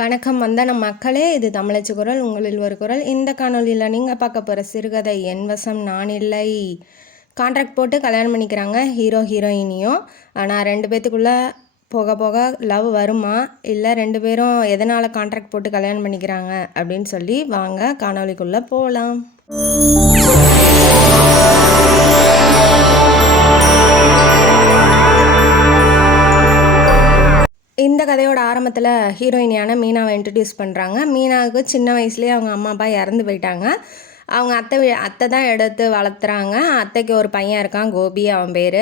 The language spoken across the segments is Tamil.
வணக்கம் வந்தனம் மக்களே, இது தமிழச்சி குரல், உங்களில் ஒரு குரல். இந்த காணொலியில் நீங்கள் பார்க்க போகிற சிறுகதை என் வசம் நான் இல்லை. கான்ட்ராக்ட் போட்டு கல்யாணம் பண்ணிக்கிறாங்க ஹீரோ ஹீரோயினியும். ஆனால் ரெண்டு பேத்துக்குள்ளே போக போக லவ் வருமா, இல்லை ரெண்டு பேரும் எதனால் கான்ட்ராக்ட் போட்டு கல்யாணம் பண்ணிக்கிறாங்க அப்படின்னு சொல்லி வாங்க காணொலிக்குள்ளே போகலாம். இந்த கதையோட ஆரம்பத்தில் ஹீரோயினியான மீனாவை இன்ட்ரடியூஸ் பண்ணுறாங்க. மீனாவுக்கு சின்ன வயசுலேயே அவங்க அம்மா அப்பா இறந்து போயிட்டாங்க. அவங்க அத்தை தான் எடுத்து வளர்த்துறாங்க. அத்தைக்கு ஒரு பையன் இருக்கான், கோபி அவன் பேர்.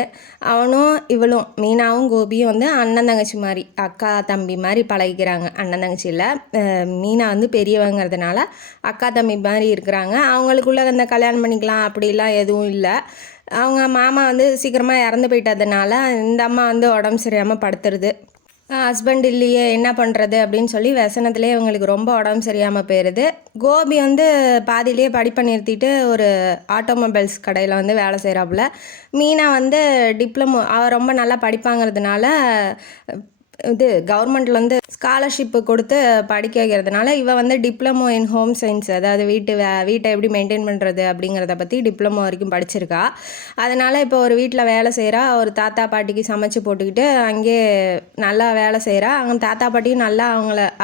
அவனும் இவளும் மீனாவும் கோபியும் வந்து அண்ணன் தங்கச்சி மாதிரி, அக்கா தம்பி மாதிரி பழகிக்கிறாங்க. அண்ணன் தங்கச்சியில் மீனா வந்து பெரியவங்கிறதுனால அக்கா தம்பி மாதிரி இருக்கிறாங்க. அவங்களுக்குள்ளே வந்து கல்யாணம் பண்ணிக்கலாம் அப்படிலாம் எதுவும் இல்லை. அவங்க மாமா வந்து சீக்கிரமாக இறந்து போயிட்டதுனால இந்த அம்மா வந்து உடம்பு சரியாமல் படுத்துருது. ஹஸ்பண்ட் இல்லையே என்ன பண்ணுறது அப்படின்னு சொல்லி व्यसனத்துலேயே இவங்களுக்கு ரொம்ப உடம்பு சரியாமல் போயிடுது. கோபி வந்து பாதியிலேயே படிப்பை நிறுத்திட்டு ஒரு ஆட்டோமொபைல்ஸ் கடையில் வந்து வேலை செய்கிறாப்புல. மீனா வந்து டிப்ளமோ அவள் ரொம்ப நல்லா படிப்பாங்கிறதுனால கவர்மெண்ட்டில் வந்து ஸ்காலர்ஷிப்பு கொடுத்து படிக்க வைக்கிறதுனால இவள் வந்து டிப்ளமோ இன் ஹோம் சயின்ஸ், அதாவது வீட்டை எப்படி மெயின்டைன் பண்ணுறது அப்படிங்கிறத பற்றி டிப்ளமோ வரைக்கும் படிச்சிருக்கா. அதனால் இப்போ ஒரு வீட்டில் வேலை செய்கிறா. ஒரு தாத்தா பாட்டிக்கு சமைச்சு போட்டுக்கிட்டு அங்கே நல்லா வேலை செய்கிறா. அவங்க தாத்தா பாட்டியும் நல்லா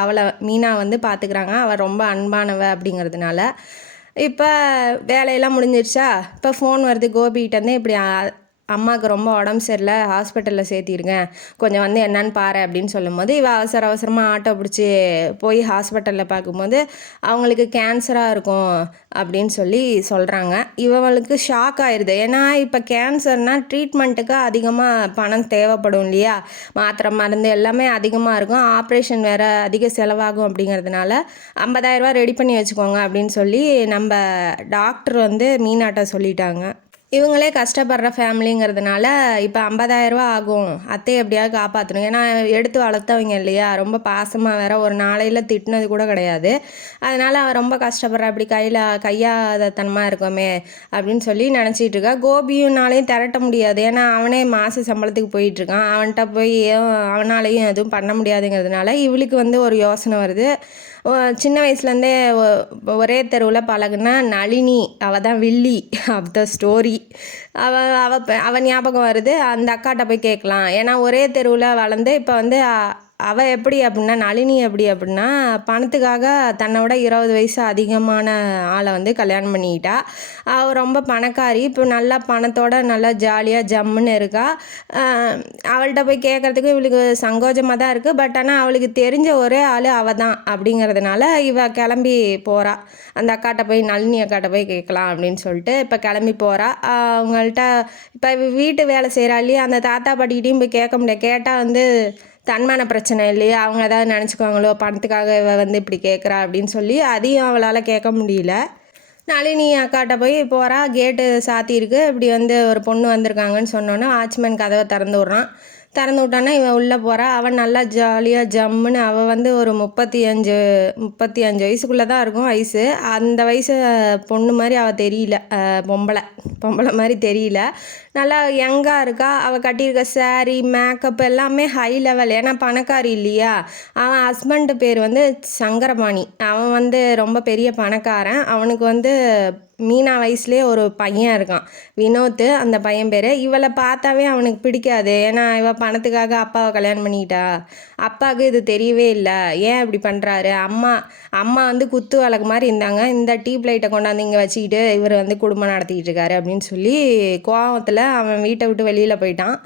அவளை மீனா வந்து பார்த்துக்கிறாங்க. அவள் ரொம்ப அன்பானவ அப்படிங்கிறதுனால. இப்போ வேலையெல்லாம் முடிஞ்சிருச்சா, இப்போ ஃபோன் வருது கோபிகிட்டேருந்து, இப்படி அம்மாவுக்கு ரொம்ப உடம்பு சரியில்லை, ஹாஸ்பிட்டலில் சேர்த்திருக்கேன், கொஞ்சம் வந்து என்னன்னு பாரு அப்படின்னு சொல்லும்போது இவள் அவசரமாக ஆட்டோ பிடிச்சி போய் ஹாஸ்பிட்டலில் பார்க்கும்போது அவங்களுக்கு கேன்சராக இருக்கும் அப்படின்னு சொல்லி சொல்கிறாங்க. இவங்களுக்கு ஷாக் ஆயிடுது. ஏன்னா இப்போ கேன்சர்னால் ட்ரீட்மெண்ட்டுக்கு அதிகமாக பணம் தேவைப்படும் இல்லையா, மாத்திரை மருந்து எல்லாமே அதிகமாக இருக்கும், ஆப்ரேஷன் வேறு அதிக செலவாகும். அப்படிங்கிறதுனால 50,000 ரெடி பண்ணி வச்சுக்கோங்க அப்படின்னு சொல்லி நம்ம டாக்டர் வந்து மீனாட்ட சொல்லிட்டாங்க. இவங்களே கஷ்டப்படுற ஃபேமிலிங்கிறதுனால இப்போ 50,000 ஆகும், அத்தையை எப்படியாவது காப்பாற்றணும். ஏன்னா எடுத்து வளர்த்தவங்க இல்லையா, ரொம்ப பாசமாக வேற, ஒரு நாளையில் திட்டினது கூட கிடையாது. அதனால் அவன் ரொம்ப கஷ்டப்படுற, அப்படி கையாதத்தனமாக இருக்கோமே அப்படின்னு சொல்லி நினச்சிட்டு இருக்கா. கோபியும்னாலையும் திரட்ட முடியாது, ஏன்னா அவனே மாத சம்பளத்துக்கு போயிட்டுருக்கான். அவன்கிட்ட போய் அவனாலையும் எதுவும் பண்ண முடியாதுங்கிறதுனால இவளுக்கு வந்து ஒரு யோசனை வருது. சின்ன வயசுலேருந்தே ஒரே தெருவில் பழகுனா நளினி, அவள் தான் வில்லி ஆஃப் த ஸ்டோரி. அவள் ஞாபகம் வருது. அந்த அக்காட்ட போய் கேட்கலாம், ஏன்னா ஒரே தெருவில் வளர்ந்து இப்போ வந்து அவள் எப்படி அப்படின்னா, நளினி எப்படி அப்படின்னா பணத்துக்காக தன்னோட 20 வயசு அதிகமான ஆளை வந்து கல்யாணம் பண்ணிக்கிட்டா. அவள் ரொம்ப பணக்காரி. இப்போ நல்லா பணத்தோட நல்லா ஜாலியாக ஜம்முன்னு இருக்கா. அவள்கிட்ட போய் கேட்குறதுக்கு இவளுக்கு சங்கோஜமாக தான் இருக்குது. பட் ஆனால் அவளுக்கு தெரிஞ்ச ஒரே ஆள் அவள் தான் அப்படிங்கிறதுனால இவள் கிளம்பி போகிறா. அந்த அக்காட்ட போய், நளினி அக்காட்ட போய் கேட்கலாம் அப்படின்னு சொல்லிட்டு இப்போ கிளம்பி போகிறா. அவங்கள்ட்ட இப்போ வீட்டு வேலை செய்கிறா இல்லையா, அந்த தாத்தா பாட்டிக்கிட்டையும் போய் கேட்க முடியாது. கேட்டால் வந்து தன்மான பிரச்சனை இல்லையா, அவங்க ஏதாவது நினச்சிக்குவாங்களோ, பணத்துக்காக இவ வந்து இப்படி கேட்குறா அப்படின்னு சொல்லி அதையும் அவளால் கேட்க முடியல. நளினி அக்காட்ட போய் போகிறா. கேட்டு சாத்தியிருக்கு. இப்படி வந்து ஒரு பொண்ணு வந்திருக்காங்கன்னு சொன்னோன்னே வாட்ச்மேன் கதவை திறந்து விட்டான்னா இவன் உள்ளே போகிறா. அவன் நல்லா ஜாலியாக ஜம்முன்னு, அவள் வந்து ஒரு 35 வயசுக்குள்ளே தான் இருக்கும் வயசு. அந்த வயசு பொண்ணு மாதிரி அவள் தெரியல, பொம்பளை மாதிரி தெரியல. நல்லா யங்காக இருக்கா. அவள் கட்டியிருக்க சாரீ, மேக்கப் எல்லாமே ஹை லெவல். ஏன்னா பணக்காரி இல்லையா. அவன் ஹஸ்பண்டு பேர் வந்து சங்கரபாணி. அவன் வந்து ரொம்ப பெரிய பணக்காரன். அவனுக்கு வந்து மீனா வயசுலேயே ஒரு பையன் இருக்கான், வினோத் அந்த பையன் பேர். இவளை பார்த்தாவே அவனுக்கு பிடிக்காது. ஏன்னா இவள் பணத்துக்காக அப்பாவை கல்யாணம் பண்ணிக்கிட்டா. அப்பாவுக்கு இது தெரியவே இல்லை, ஏன் இப்படி பண்ணுறாரு. அம்மா வந்து குத்து வழக்கு மாதிரி இருந்தாங்க, இந்த டியூப் லைட்டை கொண்டாந்து இங்கே வச்சுக்கிட்டு இவர் வந்து குடும்பம் நடத்திக்கிட்டு இருக்காரு அப்படின்னு சொல்லி கோவத்தில் அவன் வீட்டை விட்டு வெளியில் போயிட்டான்.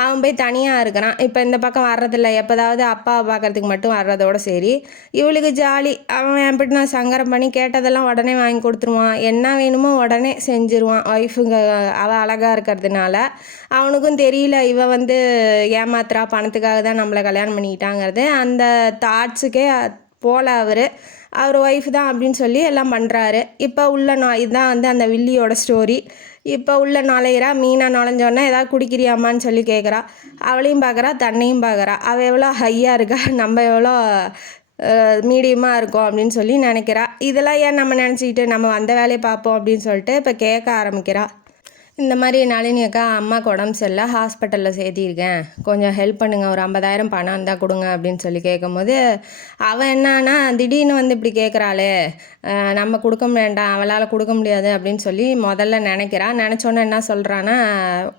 அவன் போய் தனியாக இருக்கிறான். இப்போ இந்த பக்கம் வர்றதில்ல, எப்போதாவது அப்பாவை பார்க்குறதுக்கு மட்டும் வர்றதோட சரி. இவளுக்கு ஜாலி. அவன் எப்படின்னா சங்கரம் பண்ணி கேட்டதெல்லாம் உடனே வாங்கி கொடுத்துருவான், என்ன வேணுமோ உடனே செஞ்சுருவான். ஒய்ஃபுங்க அவள் அழகாக இருக்கிறதுனால அவனுக்கும் தெரியல இவ வந்து ஏமாத்துறா, பணத்துக்காக தான் நம்மளை கல்யாணம் பண்ணிக்கிட்டாங்கிறது. அந்த தாட்ஸுக்கே போல அவர் ஒய்ஃப் தான் அப்படின்னு சொல்லி எல்லாம் பண்ணுறாரு. இப்போ இதுதான் வந்து அந்த வில்லியோட ஸ்டோரி. இப்போ உள்ள நுழையிறா. மீனா நுழைஞ்சோடனே ஏதாவது குடிக்கிறியாமான்னு சொல்லி கேட்குறா. அவளையும் பார்க்குறா, தன்னையும் பார்க்குறா. அவள் எவ்வளோ ஹையாக இருக்கா, நம்ம எவ்வளோ மீடியமாக இருக்கும் அப்படின்னு சொல்லி நினைக்கிறா. இதெல்லாம் ஏன் நம்ம நினச்சிக்கிட்டு நம்ம அந்த வேலையை பார்ப்போம் அப்படின்னு சொல்லிட்டு இப்போ கேட்க ஆரம்பிக்கிறா. இந்த மாதிரி நளினி அக்கா அம்மாவுக்கு உடம்பு சரியில்லை, ஹாஸ்பிட்டலில் சேர்த்திருக்கேன், கொஞ்சம் ஹெல்ப் பண்ணுங்கள், ஒரு 50,000 பணம் இருந்தால் கொடுங்க அப்படின்னு சொல்லி கேட்கும்போது, அவன் என்னன்னா திடீர்னு வந்து இப்படி கேட்குறாளே, நம்ம கொடுக்க வேண்டாம், அவளால் கொடுக்க முடியாது அப்படின்னு சொல்லி முதல்ல நினைக்கிறான். நினச்சோன்னே என்ன சொல்கிறான்னா,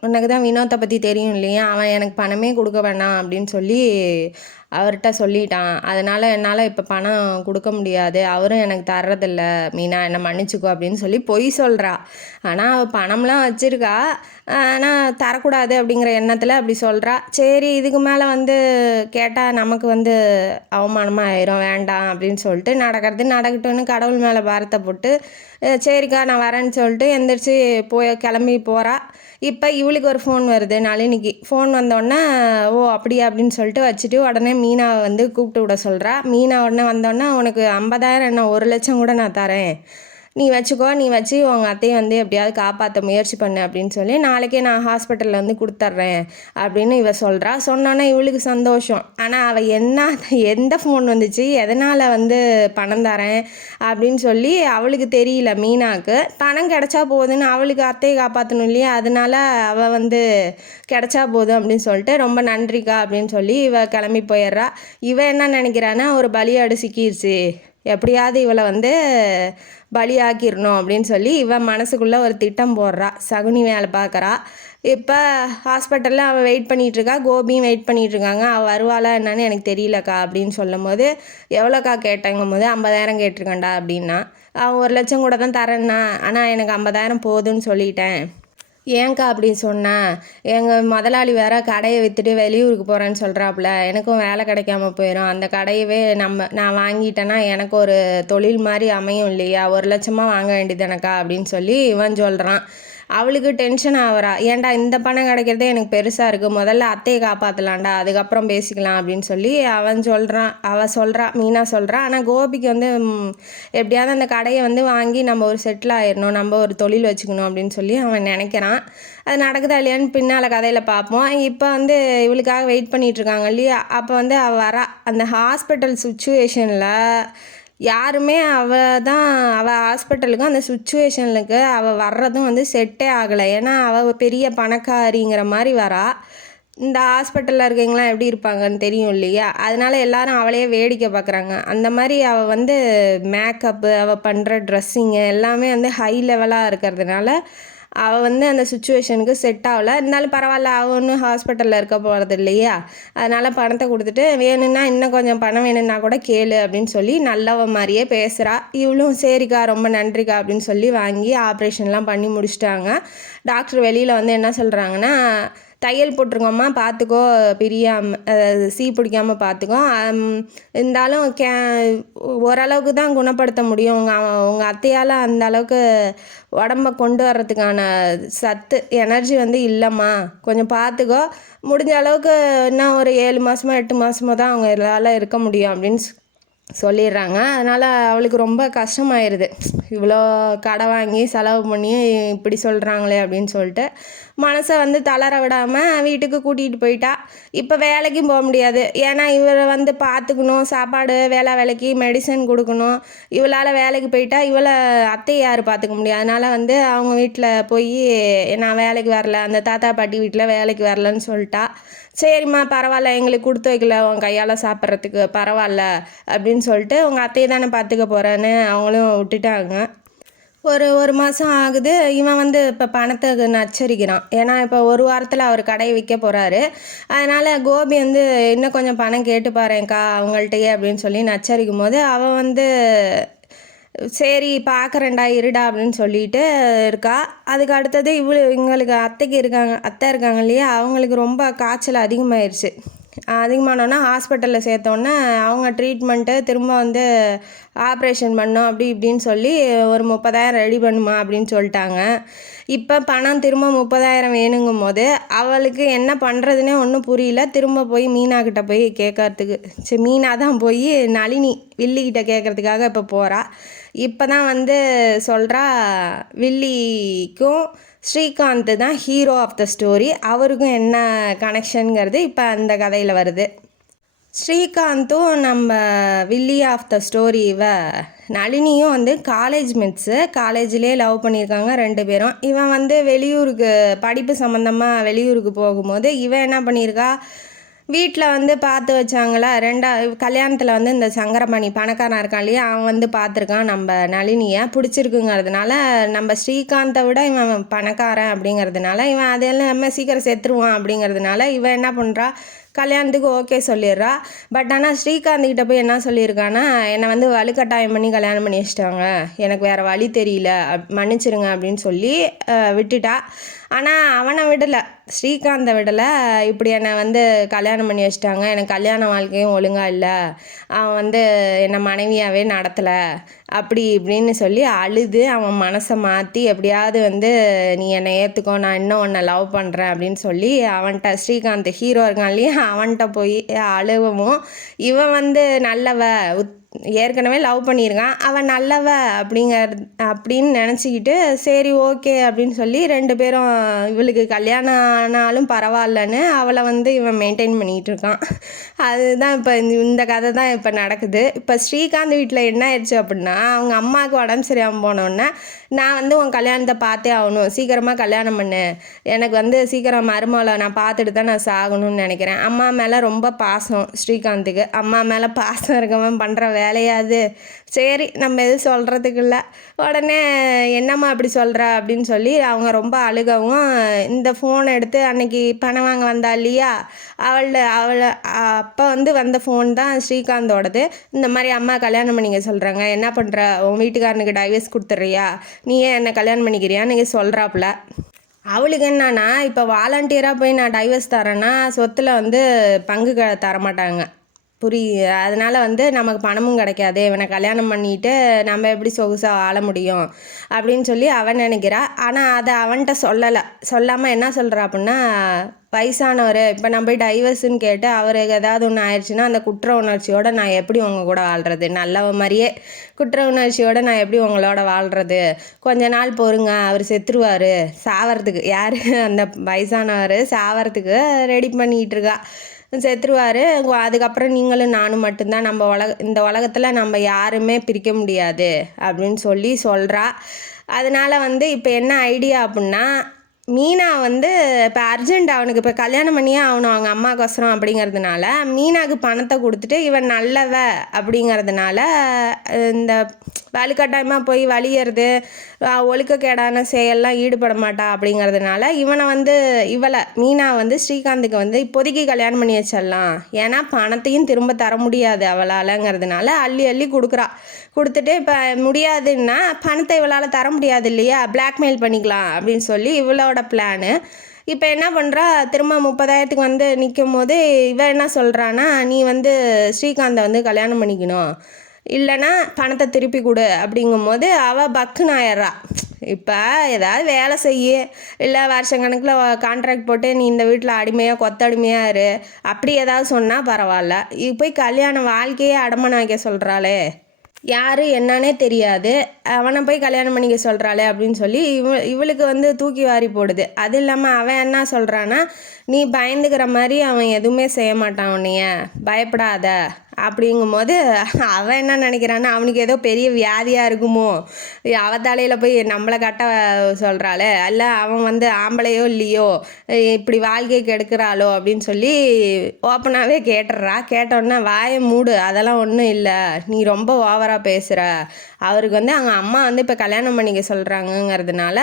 உனக்கு தான் வினோத்தை பற்றி தெரியும் இல்லையா, அவன் எனக்கு பணமே கொடுக்க வேண்டாம் அப்படின்னு சொல்லி அவர்கிட்ட சொல்லிட்டான். அதனால் என்னால் இப்போ பணம் கொடுக்க முடியாது, அவரும் எனக்கு தர்றதில்ல மீனா, என்னை மன்னிச்சுக்கோ அப்படின்னு சொல்லி பொய் சொல்கிறா. ஆனால் அவள் பணம்லாம் வச்சுருக்கா, ஆனால் தரக்கூடாது அப்படிங்கிற எண்ணத்தில் அப்படி சொல்கிறா. சரி, இதுக்கு மேலே வந்து கேட்டால் நமக்கு வந்து அவமானமாக ஆயிரும், வேண்டாம் அப்படின்னு சொல்லிட்டு நடக்கிறது நடக்கட்டும்னு கடவுள் மேலே பாரத்தை போட்டு சரிக்கா நான் வரேன்னு சொல்லிட்டு எந்திரிச்சு கிளம்பி போகிறா. இப்போ இவளுக்கு ஒரு ஃபோன் வருது, நளினிக்கு ஃபோன் வந்தோடனே ஓ அப்படியா அப்படின்னு சொல்லிட்டு வச்சுட்டு உடனே மீனாவை வந்து கூப்பிட்டு விட சொல்கிறா. மீனா உடனே வந்தோடனே உனக்கு 50,000 என்ன 1,00,000 கூட நான் தரேன், நீ வச்சுக்கோ, நீ வச்சு உங்கள் அத்தையை வந்து எப்படியாவது காப்பாற்ற முயற்சி பண்ணு அப்படின்னு சொல்லி நாளைக்கே நான் ஹாஸ்பிட்டலில் வந்து கொடுத்துட்றேன் அப்படின்னு இவ சொல்கிறா. சொன்னோன்னே இவளுக்கு சந்தோஷம். ஆனால் அவள் எந்த ஃபோன் வந்துச்சு, எதனால் வந்து பணம் தரேன் அப்படின்னு சொல்லி அவளுக்கு தெரியல. மீனாவுக்கு பணம் கிடச்சா போகுதுன்னு, அவளுக்கு அத்தையை காப்பாற்றணும் இல்லையா, அதனால அவள் வந்து கிடச்சா போதும் அப்படின்னு சொல்லிட்டு ரொம்ப நன்றிக்கா அப்படின்னு சொல்லி இவ கிளம்பி போயிடுறா. இவ என்ன நினைக்கிறான்னா, ஒரு பலியாடு சிக்கிடுச்சு, எப்படியாவது இவளை வந்து பலியாக்கிடணும் அப்படின்னு சொல்லி இவன் மனசுக்குள்ளே ஒரு திட்டம் போடுறா. சகுனி வேலை பார்க்குறா. இப்போ ஹாஸ்பிட்டலில் அவள் வெயிட் பண்ணிகிட்ருக்கா, கோபியும் வெயிட் பண்ணிகிட்ருக்காங்க. அவள் வருவாளா என்னன்னு எனக்கு தெரியலக்கா அப்படின்னு சொல்லும் போது, எவ்வளோக்கா கேட்டங்கும் போது 50,000 கேட்டிருக்கேன்டா அப்படின்னா. அவன் 1,00,000 கூட தான் தரேன்னா, ஆனால் எனக்கு 50,000 போதுன்னு சொல்லிட்டேன். ஏங்க்கா அப்படின்னு சொன்னேன், எங்கள் முதலாளி வேற கடையை விற்றுட்டு வெளியூருக்கு போகிறேன்னு சொல்கிறாப்புல, எனக்கும் வேலை கிடைக்காம போயிடும், அந்த கடையவே நான் வாங்கிட்டேன்னா எனக்கு ஒரு தொழில் மாதிரி அமையும் இல்லையா, 1,00,000 வாங்க வேண்டியதானக்கா அப்படின்னு சொல்லி இவன் சொல்கிறான். அவளுக்கு டென்ஷன் ஆகிறா. ஏன்டா இந்த பணம் கிடைக்கிறதே எனக்கு பெருசாக இருக்குது, முதல்ல அத்தையை காப்பாற்றலாம்டா, அதுக்கப்புறம் பேசிக்கலாம் அப்படின்னு சொல்லி அவள் சொல்கிறா, மீனா சொல்கிறா. ஆனால் கோபிக்கு வந்து எப்படியாவது அந்த கடையை வந்து வாங்கி நம்ம ஒரு செட்டில் ஆயிடணும், நம்ம ஒரு தொழில் வச்சுக்கணும் அப்படின்னு சொல்லி அவன் நினைக்கிறான். அது நடக்குதா இல்லையான்னு பின்னால் கதையில் பார்ப்போம். இப்போ வந்து இவளுக்காக வெயிட் பண்ணிகிட்ருக்காங்க இல்லையா, அப்போ வந்து அவள் வரா. அந்த ஹாஸ்பிட்டல் சுச்சுவேஷனில் யாருமே அவள் ஹாஸ்பிட்டலுக்கும் அந்த சுச்சுவேஷனுக்கு அவள் வர்றதும் வந்து செட்டே ஆகலை. ஏன்னா அவள் பெரிய பணக்காரிங்கிற மாதிரி வரா. இந்த ஹாஸ்பிட்டலில் இருக்கவங்களாம் எப்படி இருப்பாங்கன்னு தெரியும் இல்லையா, அதனால எல்லாரும் அவளையே வேடிக்கை பார்க்குறாங்க. அந்த மாதிரி அவள் வந்து மேக்கப்பு, அவள் பண்ணுற ட்ரெஸ்ஸிங்கு எல்லாமே வந்து ஹை லெவலாக இருக்கிறதுனால அவள் வந்து அந்த சுச்சுவேஷனுக்கு செட் ஆகலை. இருந்தாலும் பரவாயில்ல, அவள் ஒன்றும் ஹாஸ்பிட்டலில் இருக்க போகிறது இல்லையா, அதனால் பணத்தை கொடுத்துட்டு வேணும்னா இன்னும் கொஞ்சம் பணம் வேணும்னா கூட கேளு அப்படின்னு சொல்லி நல்லவ மாதிரியே பேசுகிறா. இவளும் சரிக்கா ரொம்ப நன்றிக்கா அப்படின்னு சொல்லி வாங்கி ஆப்ரேஷன்லாம் பண்ணி முடிச்சிட்டாங்க. டாக்டர் வெளியில் வந்து என்ன சொல்கிறாங்கன்னா, தையல் போட்டிருக்கோம்மா, பார்த்துக்கோ, பிரியாமல் சீ பிடிக்காமல் பார்த்துக்கோ, இருந்தாலும் ஓரளவுக்கு தான் குணப்படுத்த முடியும், உங்கள் அத்தையால் அந்த அளவுக்கு உடம்ப கொண்டு வர்றதுக்கான சத்து எனர்ஜி வந்து இல்லைம்மா, கொஞ்சம் பார்த்துக்கோ, முடிஞ்ச அளவுக்கு இன்னும் ஒரு 7 மாதமோ 8 மாதமோ தான் அவங்க எல்லாரால் இருக்க முடியும் அப்படின்னு சொல்லிடுறாங்க. அதனால் அவளுக்கு ரொம்ப கஷ்டமாயிருது, இவ்வளோ கடை வாங்கி செலவு பண்ணி இப்படி சொல்கிறாங்களே அப்படின்னு சொல்லிட்டு மனசை வந்து தளர விடாமல் வீட்டுக்கு கூட்டிகிட்டு போயிட்டா. இப்போ வேலைக்கும் போக முடியாது, ஏன்னா இவரை வந்து பார்த்துக்கணும், சாப்பாடு வேலைக்கு மெடிசன் கொடுக்கணும். இவளால் வேலைக்கு போயிட்டா இவளை அத்தை யார் பார்த்துக்க முடியும், அதனால் வந்து அவங்க வீட்டில் போய் நான் வேலைக்கு வரல, அந்த தாத்தா பாட்டி வீட்டில் வேலைக்கு வரலன்னு சொல்லிட்டா. சரிம்மா பரவாயில்ல, எங்களுக்கு கொடுத்து வைக்கல உன் கையால் சாப்பிட்றதுக்கு, பரவாயில்ல அப்படின்னு சொல்லிட்டு உங்கள் அத்தையை தானே பார்த்துக்க போகிறேன்னு அவங்களும் விட்டுட்டாங்க. ஒரு மாதம் ஆகுது. இவன் வந்து இப்போ பணத்துக்கு நச்சரிக்கிறான். ஏன்னா இப்போ ஒரு வாரத்தில் அவர் கடையை விற்க போகிறாரு. அதனால் கோபி வந்து இன்னும் கொஞ்சம் பணம் கேட்டு பாருங்கக்கா அவங்கள்ட்டையே அப்படின்னு சொல்லி நச்சரிக்கும் போது அவன் வந்து சரி பார்க்குறேன்டா இருடா அப்படின்னு சொல்லிட்டு இருக்கா. அதுக்கு அடுத்தது இவங்களுக்கு அத்தை இருக்காங்க இல்லையா, அவங்களுக்கு ரொம்ப காய்ச்சல் அதிகமானோன்னா ஹாஸ்பிட்டலில் சேர்த்தோன்னே அவங்க ட்ரீட்மெண்ட்டு திரும்ப வந்து ஆப்ரேஷன் பண்ணோம் அப்படி இப்படின்னு சொல்லி ஒரு 30,000 ரெடி பண்ணுமா அப்படின்னு சொல்லிட்டாங்க. இப்போ பணம் திரும்ப 30,000 வேணுங்கும் போது அவளுக்கு என்ன பண்ணுறதுனே ஒன்றும் புரியல. திரும்ப போய் மீனாக்கிட்ட போய் கேட்கறதுக்கு, சரி மீனா தான் போய் நளினி வில்லிக்கிட்ட கேட்குறதுக்காக இப்போ போகிறா. இப்போ தான் வந்து சொல்கிறா, வில்லிக்கும் ஸ்ரீகாந்த் தான் ஹீரோ ஆஃப் த ஸ்டோரி, அவருக்கும் என்ன கனெக்ஷனுங்கிறது இப்போ அந்த கதையில் வருது. ஸ்ரீகாந்தும் நம்ம வில்லி ஆஃப் த ஸ்டோரி நளினியும் வந்து காலேஜ் மெட்ஸு. காலேஜ்லேயே லவ் பண்ணியிருக்காங்க ரெண்டு பேரும். இவன் வந்து வெளியூருக்கு படிப்பு சம்மந்தமாக வெளியூருக்கு போகும்போது இவன் என்ன பண்ணியிருக்கா, வீட்டில் வந்து பார்த்து வச்சாங்களா கல்யாணத்தில் வந்து இந்த சங்கரமணி பணக்காரன் இருக்கான் இல்லையா, அவன் வந்து பார்த்துருக்கான் நம்ம நளினியை பிடிச்சிருக்குங்கிறதுனால. நம்ம ஸ்ரீகாந்தை விட இவன் பணக்காரன் அப்படிங்கிறதுனால இவன் அதெல்லாம் நம்ம சீக்கிரம் செத்துருவான் அப்படிங்கிறதுனால இவன் என்ன பண்ணுறா, கல்யாணத்துக்கு ஓகே சொல்லிடுறா. பட் ஆனால் ஸ்ரீகாந்த் கிட்ட போய் என்ன சொல்லியிருக்கான்னா, என்னை வந்து வலுக்கட்டாயம் பண்ணி கல்யாணம் பண்ணி வச்சிட்டாங்க, எனக்கு வேறு வழி தெரியல, மன்னிச்சிருங்க அப்படின்னு சொல்லி விட்டுட்டா. ஆனால் அவனை விடலை, ஸ்ரீகாந்தை விடலை. இப்படி என்னை வந்து கல்யாணம் பண்ணி வச்சிட்டாங்க, எனக்கு கல்யாண வாழ்க்கையும் ஒழுங்காக இல்லை, அவன் வந்து என்னை மனைவியாகவே நடத்தலை அப்படி இப்படின்னு சொல்லி அழுது அவன் மனசை மாற்றி எப்படியாவது வந்து நீ என்னை ஏற்றுக்கோ, நான் இன்னும் உன்னை லவ் பண்ணுறேன் அப்படின்னு சொல்லி அவன்கிட்ட, ஸ்ரீகாந்த் ஹீரோ இருக்கான் இல்லையா, அவன்கிட்ட போய் அழுவவும் இவன் வந்து நல்லவ, ஏற்கனவே லவ் பண்ணியிருக்கான், அவன் நல்லவ அப்படின்னு நினச்சிக்கிட்டு சரி ஓகே அப்படின்னு சொல்லி ரெண்டு பேரும் இவளுக்கு கல்யாணம் ஆனாலும் பரவாயில்லன்னு அவளை வந்து இவன் மெயின்டைன் பண்ணிகிட்டு இருக்கான். அதுதான் இப்போ இந்த கதை தான் இப்போ நடக்குது. இப்போ ஸ்ரீகாந்த் வீட்டில் என்ன ஆயிடுச்சு அப்படின்னா, அவங்க அம்மாவுக்கு உடம்பு சரியாமல் போனோடனே, நான் வந்து உன் கல்யாணத்தை பார்த்தே ஆகணும், சீக்கிரமாக கல்யாணம் பண்ணு, எனக்கு வந்து சீக்கிரம் மருமகளை நான் பார்த்துட்டு தான் நான் சாகணும்னு நினைக்கிறேன். அம்மா மேலே ரொம்ப பாசம் ஸ்ரீகாந்துக்கு, அம்மா மேலே பாசம் இருக்கவன் பண்ணுற வேலையாது. சரி நம்ம எதுவும் சொல்கிறதுக்கு இல்லை. உடனே என்னம்மா அப்படி சொல்கிற அப்படின்னு சொல்லி அவங்க ரொம்ப அழுகவும், இந்த ஃபோனை எடுத்து அன்னைக்கு பணம் வாங்க வந்தா இல்லையா, அவளை அப்போ வந்து வந்த ஃபோன் தான் ஸ்ரீகாந்தோடது. இந்த மாதிரி அம்மா கல்யாணம் பண்ணிக்க சொல்கிறாங்க, என்ன பண்ணுற, உன் வீட்டுக்காரனுக்கு டைவர்ஸ் கொடுத்துட்றியா, நீ ஏன் என்ன கல்யாணம் பண்ணிக்கிறியா நீங்கள் சொல்கிறாப்புல. அவளுக்கு என்னன்னா, இப்போ வாலண்டியராக போய் நான் டைவர்ஸ் தரேன்னா சொத்தில் வந்து பங்கு தரமாட்டாங்க, அதனால் வந்து நமக்கு பணமும் கிடைக்காது, இவனை கல்யாணம் பண்ணிட்டு நம்ம எப்படி சொகுசாக வாழ முடியும் அப்படின்னு சொல்லி அவன் நினைக்கிறா. ஆனால் அதை அவன்கிட்ட சொல்லாமல் என்ன சொல்கிறா அப்படின்னா, வயசானவர், இப்போ நான் போய் டைவர்ஸுன்னு கேட்டு அவருக்கு ஏதாவது ஒன்று ஆயிடுச்சுன்னா அந்த குற்ற உணர்ச்சியோடு நான் எப்படி உங்கள் கூட வாழ்கிறது, நல்லவ மாதிரியே குற்ற உணர்ச்சியோடு நான் எப்படி உங்களோட வாழ்கிறது, கொஞ்ச நாள் பொறுங்க, அவர் செத்துருவார், சாவறதுக்கு, யார் அந்த வயசானவர் சாவறதுக்கு ரெடி பண்ணிகிட்டு இருக்கா, செத்துருவார், அதுக்கப்புறம் நீங்களும் நானும் மட்டும்தான், இந்த உலகத்தில் நம்ம யாருமே பிரிக்க முடியாது அப்படின்னு சொல்லி சொல்கிறா. அதனால் வந்து இப்போ என்ன ஐடியா அப்படின்னா, மீனா வந்து இப்போ அர்ஜென்ட், அவனுக்கு இப்போ கல்யாணம் பண்ணியே ஆகணும் அவங்க அம்மாக்கோசரம் அப்படிங்கிறதுனால மீனாவுக்கு பணத்தை கொடுத்துட்டு இவன் நல்லவ அப்படிங்கிறதுனால இந்த வலுக்கட்டாயமாக போய் வலியறது, ஒழுக்கக்கேடான செயல்லாம் ஈடுபட மாட்டா அப்படிங்கிறதுனால மீனா வந்து ஸ்ரீகாந்துக்கு வந்து இப்போதைக்கு கல்யாணம் பண்ணி வச்சிடலாம், ஏன்னா பணத்தையும் திரும்ப தர முடியாது அவளாலங்கிறதுனால அள்ளி அள்ளி கொடுத்துட்டு இப்போ முடியாதுன்னா பணத்தை இவளால் தர முடியாது இல்லையா, பிளாக்மெயில் பண்ணிக்கலாம் அப்படின்னு சொல்லி இவளோட பிளானு. இப்போ என்ன பண்ணுறா, திரும்ப 30,000க்கு வந்து நிற்கும் போது இவன் என்ன சொல்கிறான்னா, நீ வந்து ஸ்ரீகாந்தை வந்து கல்யாணம் பண்ணிக்கணும், இல்லைன்னா பணத்தை திருப்பி கொடு அப்படிங்கும்போது அவள் பக்குன்னு ஆயிடுறா. இப்போ ஏதாவது வேலை செய்ய, இல்லை வருஷக்கணக்கில் கான்ட்ராக்ட் போட்டு நீ இந்த வீட்டில் கொத்தடிமையாக இரு அப்படி ஏதாவது சொன்னால் பரவாயில்ல, போய் கல்யாணம் வாழ்க்கையே அடமானம் வைக்க சொல்கிறாளே, யார் என்னன்னே தெரியாது, அவனை போய் கல்யாணம் பண்ணிக்க சொல்கிறாளே அப்படின்னு சொல்லி இவளுக்கு வந்து தூக்கி வாரி போடுது. அது இல்லாமல் அவன் என்ன சொல்கிறான்னா, நீ பயந்துக்கிற மாதிரி அவன் எதுவுமே செய்ய மாட்டான், உன்னைய பயப்படாத அப்படிங்கும்போது அவன் என்ன நினைக்கிறான்னா, அவனுக்கு ஏதோ பெரிய வியாதியாக இருக்குமோ, அவ தலையில் போய் நம்மளை கட்ட சொல்கிறாளே, அல்ல அவன் வந்து ஆம்பளையோ இல்லையோ இப்படி வாழ்க்கைக்கு எடுக்கிறாளோ அப்படின்னு சொல்லி ஓப்பனாகவே கேட்டோன்னே வாயை மூடு, அதெல்லாம் ஒன்றும் இல்லை, நீ ரொம்ப ஓவராக பேசுகிற, அவருக்கு வந்து அவங்க அம்மா வந்து இப்போ கல்யாணம் பண்ணிக்க சொல்கிறாங்கங்கிறதுனால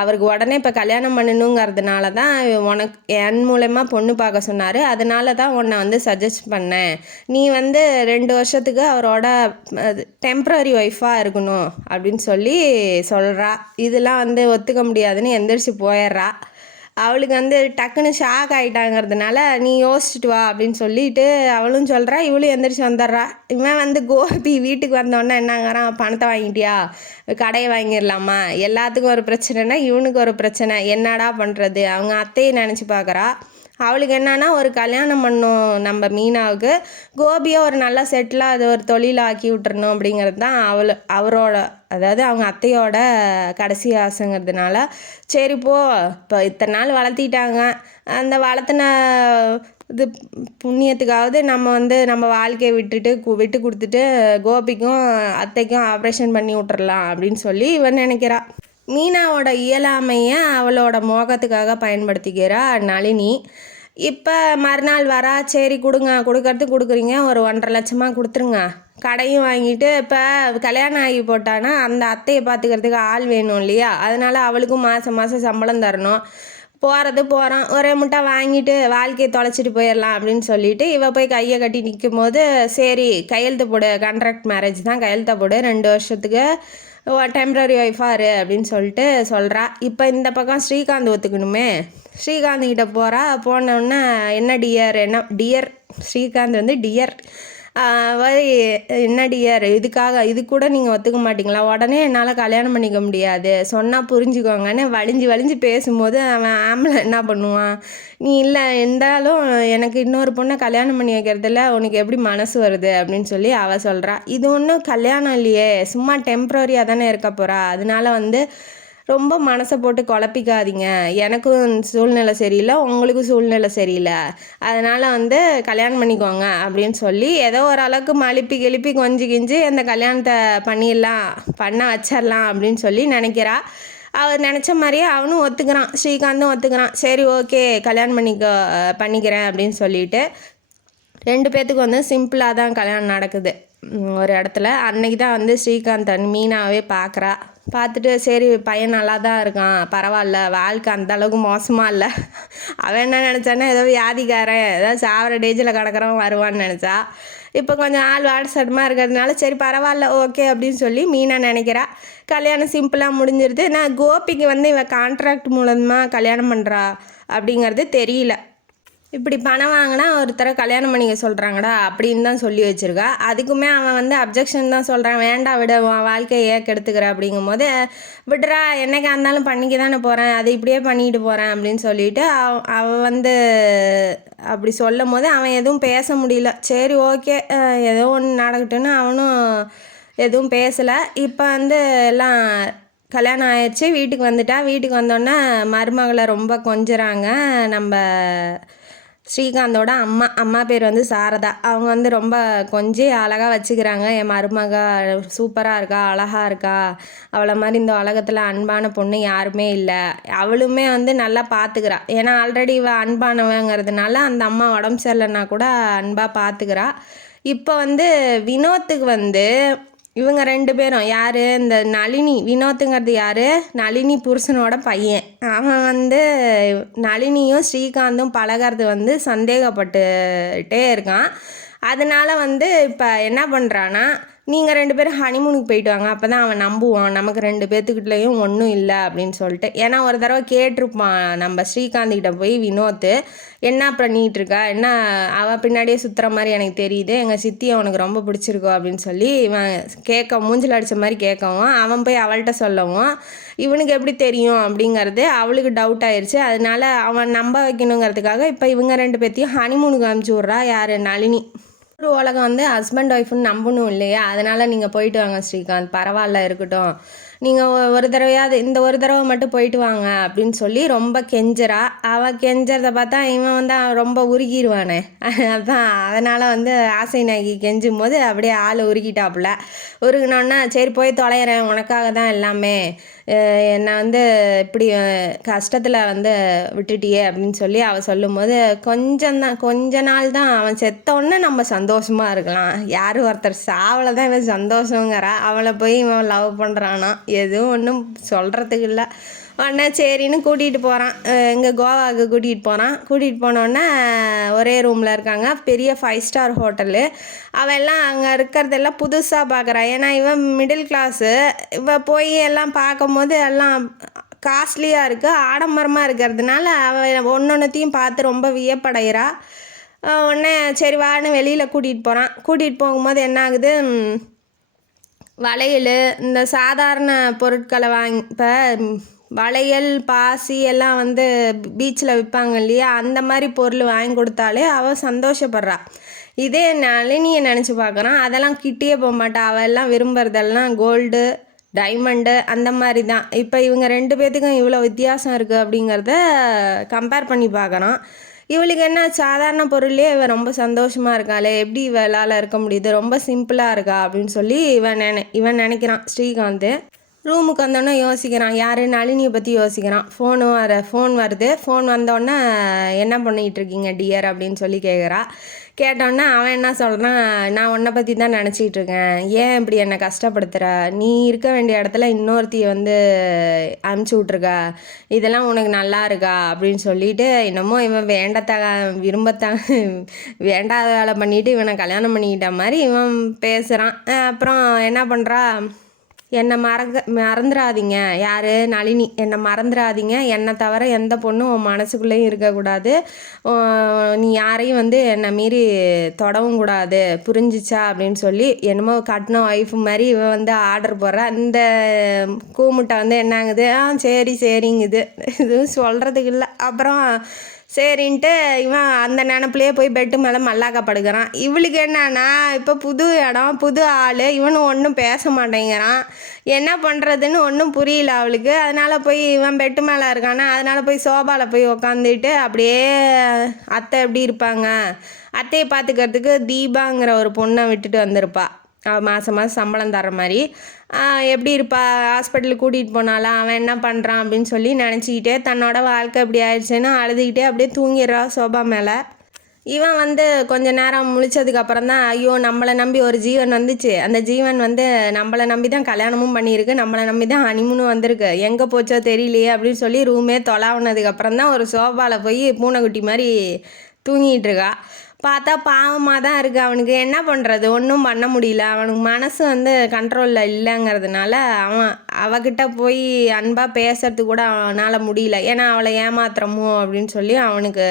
அவருக்கு உடனே இப்போ கல்யாணம் பண்ணணுங்கிறதுனால தான் உனக்கு என் மூலமா பொண்ணு பார்க்க சொன்னார், அதனால தான் உன்னை வந்து சஜஸ்ட் பண்ணேன், நீ வந்து 2 வருஷத்துக்கு அவரோட டெம்ப்ரரி ஒய்ஃபாக இருக்கணும் அப்படின்னு சொல்லி சொல்கிறா. இதெல்லாம் வந்து ஒத்துக்க முடியாதுன்னு எந்திரிச்சு போயிடுறா. அவளுக்கு வந்து டக்குன்னு ஷாக் ஆகிட்டாங்கிறதுனால நீ யோசிச்சுட்டு வா அப்படின்னு சொல்லிட்டு அவளும் சொல்கிறா, இவளும் எந்திரிச்சு வந்துடுறா. இவன் வந்து கோபி வீட்டுக்கு வந்தோடனே என்னங்கிறான், பணத்தை வாங்கிட்டியா, கடையை வாங்கிடலாமா, எல்லாத்துக்கும் ஒரு பிரச்சனைனா இவனுக்கு ஒரு பிரச்சனை, என்னடா பண்ணுறது, அவங்க அத்தையை நினச்சி பார்க்குறா. அவளுக்கு என்னன்னா, ஒரு கல்யாணம் பண்ணும் நம்ம மீனாவுக்கு, கோபியை ஒரு நல்லா செட்டிலாக அது ஒரு தொழிலாக்கி விட்டுறணும் அப்படிங்கிறது தான் அவரோட, அதாவது அவங்க அத்தையோட கடைசி ஆசைங்கிறதுனால சரி போ, இப்போ இத்தனை நாள் வளர்த்திட்டாங்க, அந்த வளர்த்தின இது புண்ணியத்துக்காவது நம்ம வந்து நம்ம வாழ்க்கையை விட்டு கொடுத்துட்டு கோபிக்கும் அத்தைக்கும் ஆப்ரேஷன் பண்ணி விட்டுறலாம் அப்படின்னு சொல்லி இவன் நினைக்கிறா. மீனாவோட இயலாமையை அவளோட மோகத்துக்காக பயன்படுத்திக்கிறா நளினி. இப்போ மறுநாள் வரா, சரி கொடுக்குறீங்க, ஒரு 1.5 லட்சமாக கொடுத்துருங்க, கடையும் வாங்கிட்டு. இப்போ கல்யாணம் ஆகி போட்டானா அந்த அத்தையை பார்த்துக்கிறதுக்கு ஆள் வேணும் இல்லையா, அதனால் அவளுக்கும் மாதம் சம்பளம் தரணும். போகிறான், ஒரே முட்டை வாங்கிட்டு வாழ்க்கையை தொலைச்சிட்டு போயிடலாம் அப்படின்னு சொல்லிட்டு இவ போய் கையை கட்டி நிற்கும் போது, சரி கையெழுத்து போடு, கான்ட்ராக்ட் மேரேஜ் தான், கையெழுத்த போடு, 2 வருஷத்துக்கு டெம்ப்ரரி ஒய்ஃபாரு அப்படின்னு சொல்லிட்டு சொல்கிறா. இப்போ இந்த பக்கம் ஸ்ரீகாந்த் ஒத்துக்கணுமே. ஸ்ரீகாந்த் கிட்ட போனோடனே என்ன டியர் ஸ்ரீகாந்த் வந்து டியர் என்ன டியர், இது கூட நீங்கள் ஒத்துக்க மாட்டிங்களா, உடனே என்னால் கல்யாணம் பண்ணிக்க முடியாது, சொன்னால் புரிஞ்சுக்கோங்கன்னு வலிஞ்சு பேசும்போது அவன் ஆம்பளை என்ன பண்ணுவான், நீ இல்லை இருந்தாலும் எனக்கு இன்னொரு பொண்ணை கல்யாணம் பண்ணி வைக்கிறதுல உனக்கு எப்படி மனசு வருது அப்படின்னு சொல்லி அவள் சொல்கிறா. இது ஒன்றும் கல்யாணம் இல்லையே, சும்மா டெம்ப்ரரியாக தானே இருக்க போகிறா, அதனால வந்து ரொம்ப மனசை போட்டு குழப்பிக்காதீங்க, எனக்கும் சூழ்நிலை சரியில்லை, உங்களுக்கும் சூழ்நிலை சரியில்லை, அதனால் வந்து கல்யாணம் பண்ணிக்கோங்க அப்படின்னு சொல்லி ஏதோ ஓரளவுக்கு மழுப்பி கிளப்பி கிஞ்சி அந்த கல்யாணத்தை பண்ண வச்சிடலாம் அப்படின்னு சொல்லி நினைக்கிறா. அவர் நினச்ச மாதிரியே அவனும் ஒத்துக்கிறான், ஸ்ரீகாந்தும் ஒத்துக்கிறான். சரி ஓகே கல்யாணம் பண்ணிக்கிறேன் அப்படின்னு சொல்லிட்டு 2 பேர்த்துக்கு வந்து சிம்பிளாக தான் கல்யாணம் நடக்குது ஒரு இடத்துல. அன்னைக்கு தான் வந்து ஸ்ரீகாந்த் மீனாவே பார்க்குறா. பார்த்துட்டு சரி பையன் நல்லா தான் இருக்கான், பரவாயில்ல, வாழ்க்கை அந்தளவுக்கு மோசமாக இல்லை. அவன் என்ன நினச்சான்னா ஏதோ வியாதிக்காரன், ஏதாவது சாவர டேஜில் கிடக்கிறவன் வருவான்னு நினச்சா. இப்போ கொஞ்சம் ஆள் வாட்ஸ்அட்மாக இருக்கிறதுனால சரி பரவாயில்ல ஓகே அப்படின்னு சொல்லி மீனா நினைக்கிறா. கல்யாணம் சிம்பிளாக முடிஞ்சிருது. நான் கோபிக்கு வந்து இவன் கான்ட்ராக்ட் மூலமாக கல்யாணம் பண்ணுறா அப்படிங்கிறது தெரியல. இப்படி பணம் வாங்கினா ஒருத்தரை கல்யாணம் பண்ணிக்க சொல்கிறாங்கடா அப்படின்னு தான் சொல்லி வச்சுருக்கா. அதுக்குமே அவன் வந்து அப்ஜெக்ஷன் தான் சொல்கிறான், வேண்டாம் விட, உன் வாழ்க்கையை ஏன் கெடுத்துக்கிற அப்படிங்கும் போது, விடுறா என்னைக்கா இருந்தாலும் பண்ணிக்க தானே போகிறேன், அதை இப்படியே பண்ணிக்கிட்டு போகிறேன் அப்படின்னு சொல்லிட்டு அவன் வந்து அப்படி சொல்லும் போது அவன் எதுவும் பேச முடியல. சரி ஓகே ஏதோ ஒன்று நடக்கட்டுன்னு அவனும் எதுவும் பேசலை. இப்போ வந்து எல்லாம் கல்யாணம் ஆயிடுச்சு, வீட்டுக்கு வந்துட்டா. வீட்டுக்கு வந்தோடனே மருமகளை ரொம்ப கொஞ்சுறாங்க. நம்ம ஸ்ரீகாந்தோட அம்மா பேர் வந்து சாரதா. அவங்க வந்து ரொம்ப கொஞ்சம் அழகாக வச்சுக்கிறாங்க. என் மருமக சூப்பராக இருக்கா, அழகாக இருக்கா, அவளை மாதிரி இந்த உலகத்தில் அன்பான பொண்ணு யாருமே இல்லை, அவளுமே வந்து நல்லா பார்த்துக்கிறா. ஏன்னா ஆல்ரெடி இவள் அன்பானவங்கிறதுனால அந்த அம்மா உடம்பு சரியில்லைன்னா கூட அன்பாக பார்த்துக்கிறா. இப்போ வந்து வினோத்துக்கு வந்து இவங்க 2 பேரும் யார், இந்த நளினி, வினோத்துங்கிறது யார், நளினி புருஷனோட பையன். அவன் வந்து நளினியும் ஸ்ரீகாந்தும் பழகிறது வந்து சந்தேகப்பட்டுட்டே இருக்கான். அதனால் வந்து இப்போ என்ன பண்ணுறான்னா, நீங்கள் 2 பேரும் ஹனிமூனுக்கு போயிட்டு வாங்க, அப்போ தான் அவன் நம்புவான் நமக்கு 2 பேர்த்துக்கிட்டையும் ஒன்றும் இல்லை அப்படின்னு சொல்லிட்டு. ஏன்னா ஒரு தடவை கேட்டிருப்பான் நம்ம ஸ்ரீகாந்த்கிட்ட போய் வினோத்து, என்ன பண்ணிகிட்ருக்கா, என்ன அவள் பின்னாடியே சுற்றுற மாதிரி எனக்கு தெரியுது, எங்கள் சித்தி அவனுக்கு ரொம்ப பிடிச்சிருக்கோ அப்படின்னு சொல்லி இவன் மூஞ்சில் அடித்த மாதிரி கேட்கவும், அவன் போய் அவள்கிட்ட சொல்லவும் இவனுக்கு எப்படி தெரியும் அப்படிங்கிறது அவளுக்கு டவுட் ஆயிடுச்சு. அதனால அவன் நம்ப வைக்கணுங்கிறதுக்காக இப்போ இவங்க 2 பேர்த்தையும் ஹனிமூனுக்கு அனுப்பிச்சி விட்றா. யார், நளினி. ஒரு உலகம் வந்து ஹஸ்பண்ட் ஒய்ஃப்னு நம்பணும் இல்லையா, அதனால் நீங்கள் போயிட்டு வாங்க ஸ்ரீகாந்த், பரவாயில்ல இருக்கட்டும், நீங்கள் இந்த ஒரு தடவை மட்டும் போயிட்டு வாங்க அப்படின்னு சொல்லி ரொம்ப கெஞ்சரா. அவள் கெஞ்சறதை பார்த்தா இவன் வந்து ரொம்ப உருகிடுவானே, அதான் அதனால் வந்து ஆசை நாகி கெஞ்சும் போது அப்படியே ஆள் உருகிட்டாப்புல. உருகினோன்னா சரி போய் தொலைகிறேன், உனக்காக தான் எல்லாமே, என்னை வந்து இப்படி கஷ்டத்தில் வந்து விட்டுட்டியே அப்படின்னு சொல்லி அவள் சொல்லும்போது, கொஞ்ச நாள் தான், அவன் செத்தோடனே நம்ம சந்தோஷமாக இருக்கலாம், யார் ஒருத்தர் சாவலை தான் இவன் சந்தோஷங்கிறா, அவளை போய் இவன் லவ் பண்ணுறானா, எதுவும் ஒன்றும் சொல்கிறதுக்கு இல்லை. உடனே சரின்னு கூட்டிகிட்டு போகிறான், இங்கே கோவாவுக்கு கூட்டிகிட்டு போனோடனே ஒரே ரூமில் இருக்காங்க, பெரிய 5 ஸ்டார் ஹோட்டலு. அவெல்லாம் அங்கே இருக்கிறதெல்லாம் புதுசாக பார்க்குறான். ஏன்னா இவன் மிடில் கிளாஸு, இவன் போய் எல்லாம் பார்க்கும்போது எல்லாம் காஸ்ட்லியாக இருக்குது, ஆடம்பரமாக இருக்கிறதுனால அவன் ஒன்றொன்றுத்தையும் பார்த்து ரொம்ப வியப்படைகிறா. உடனே சரி வான்னு வெளியில் கூட்டிகிட்டு போகும்போது என்ன ஆகுது, வளையல், இந்த சாதாரண பொருட்களை இப்போ வளையல் பாசி எல்லாம் வந்து பீச்சில் விற்பாங்க இல்லையா, அந்த மாதிரி பொருள் வாங்கி கொடுத்தாலே அவள் சந்தோஷப்படுறா. இதே நளினியை நினச்சி பார்க்குறான், அதெல்லாம் கிட்டேயே போக மாட்டா, அவள் எல்லாம் விரும்புகிறதெல்லாம் கோல்டு டைமண்டு அந்த மாதிரி தான். இப்போ இவங்க 2 பேர்த்துக்கும் இவ்வளோ வித்தியாசம் இருக்குது அப்படிங்கிறத கம்பேர் பண்ணி பார்க்குறான். இவளுக்கு என்ன சாதாரண பொருள்லேயே இவ ரொம்ப சந்தோஷமாக இருக்காளே, எப்படி இவளால் இருக்க முடியுது, ரொம்ப சிம்பிளாக இருக்கா அப்படின்னு சொல்லி இவன் நினைக்கிறான் ஸ்ரீகாந்த். ரூமுக்கு வந்தோடனே யோசிக்கிறான், யார் நளினியை பற்றி யோசிக்கிறான். ஃபோன் வருது. ஃபோன் வந்தோடனே என்ன பண்ணிகிட்டு இருக்கீங்க டியர் அப்படின்னு சொல்லி கேட்குறா. கேட்டோன்னே அவன் என்ன சொல்கிறான், நான் உன்னை பற்றி தான் நினச்சிக்கிட்டு இருக்கேன், ஏன் இப்படி என்னை கஷ்டப்படுத்துகிற, நீ இருக்க வேண்டிய இடத்துல இன்னொருத்தியை வந்து அனுப்பிச்சி விட்ருக்க, இதெல்லாம் உனக்கு நல்லா இருக்கா அப்படின்னு சொல்லிட்டு என்னமோ இவன் வேண்டாத வேலை பண்ணிவிட்டு இவனை கல்யாணம் பண்ணிக்கிட்ட மாதிரி இவன் பேசுகிறான். அப்புறம் என்ன பண்ணுறா, என்னை மறந்துடாதீங்க, யார் நளினி, என்னை மறந்துடாதீங்க, என்னை தவிர எந்த பொண்ணும் உன் மனசுக்குள்ளேயும் இருக்கக்கூடாது, நீ யாரையும் வந்து என்னை மீறி தொடவும் கூடாது, புரிஞ்சிச்சா அப்படின்னு சொல்லி என்னமோ கட்டின ஒய்ஃபு மாதிரி இவன் வந்து ஆர்டர் போடுறா. இந்த கூமுட்டை வந்து என்னாங்குது, சரிங்குது, இதுவும் சொல்கிறதுக்கு இல்லை. அப்புறம் சரின்ட்டு இவன் அந்த நினப்புலையே போய் பெட்டு மேலே மல்லாக்கா படுக்கிறான். இவளுக்கு என்னன்னா இப்போ புது இடம், புது ஆள், இவனும் ஒன்றும் பேச மாட்டேங்கிறான், என்ன பண்ணுறதுன்னு ஒன்றும் புரியல அவளுக்கு. அதனால் போய் இவன் பெட்டு மேலே இருக்கானா, அதனால் போய் சோபாவில் போய் உக்காந்துட்டு அப்படியே அத்தை எப்படி இருப்பாங்க, அத்தையை பார்த்துக்கிறதுக்கு தீபாங்கிற ஒரு பொண்ணை விட்டுட்டு வந்திருப்பா, மாதம் சம்பளம் தர மாதிரி. எப்படி இருப்பா, ஹாஸ்பிட்டலுக்கு கூட்டிகிட்டு போனாலாம், அவன் என்ன பண்ணுறான் அப்படின்னு சொல்லி நினச்சிக்கிட்டே தன்னோட வாழ்க்கை எப்படி ஆயிடுச்சுன்னு அழுதுகிட்டே அப்படியே தூங்கிடுறா சோபா மேலே. இவன் வந்து கொஞ்ச நேரம் முழிச்சதுக்கப்புறம் தான், ஐயோ நம்மளை நம்பி ஒரு ஜீவன் வந்துச்சு, அந்த ஜீவன் வந்து நம்மளை நம்பி தான் கல்யாணமும் பண்ணியிருக்கு, நம்மளை நம்பி தான் ஹனிமூனும் வந்திருக்கு, எங்கே போச்சோ தெரியலையே அப்படின்னு சொல்லி ரூமே தொலாவுனதுக்கப்புறம் தான் ஒரு சோபாவில் போய் பூனைக்குட்டி மாதிரி தூங்கிட்டு இருக்கா. பார்த்தா பாவமாக தான் இருக்குது அவனுக்கு. என்ன பண்ணுறது, ஒன்றும் பண்ண முடியல. அவனுக்கு மனசு வந்து கண்ட்ரோலில் இல்லைங்கிறதுனால அவகிட்ட போய் அன்பாக பேசுறதுக்கு கூட அவனால் முடியல. ஏன்னா அவளை ஏமாத்துறமோ அப்படின்னு சொல்லி அவனுக்கு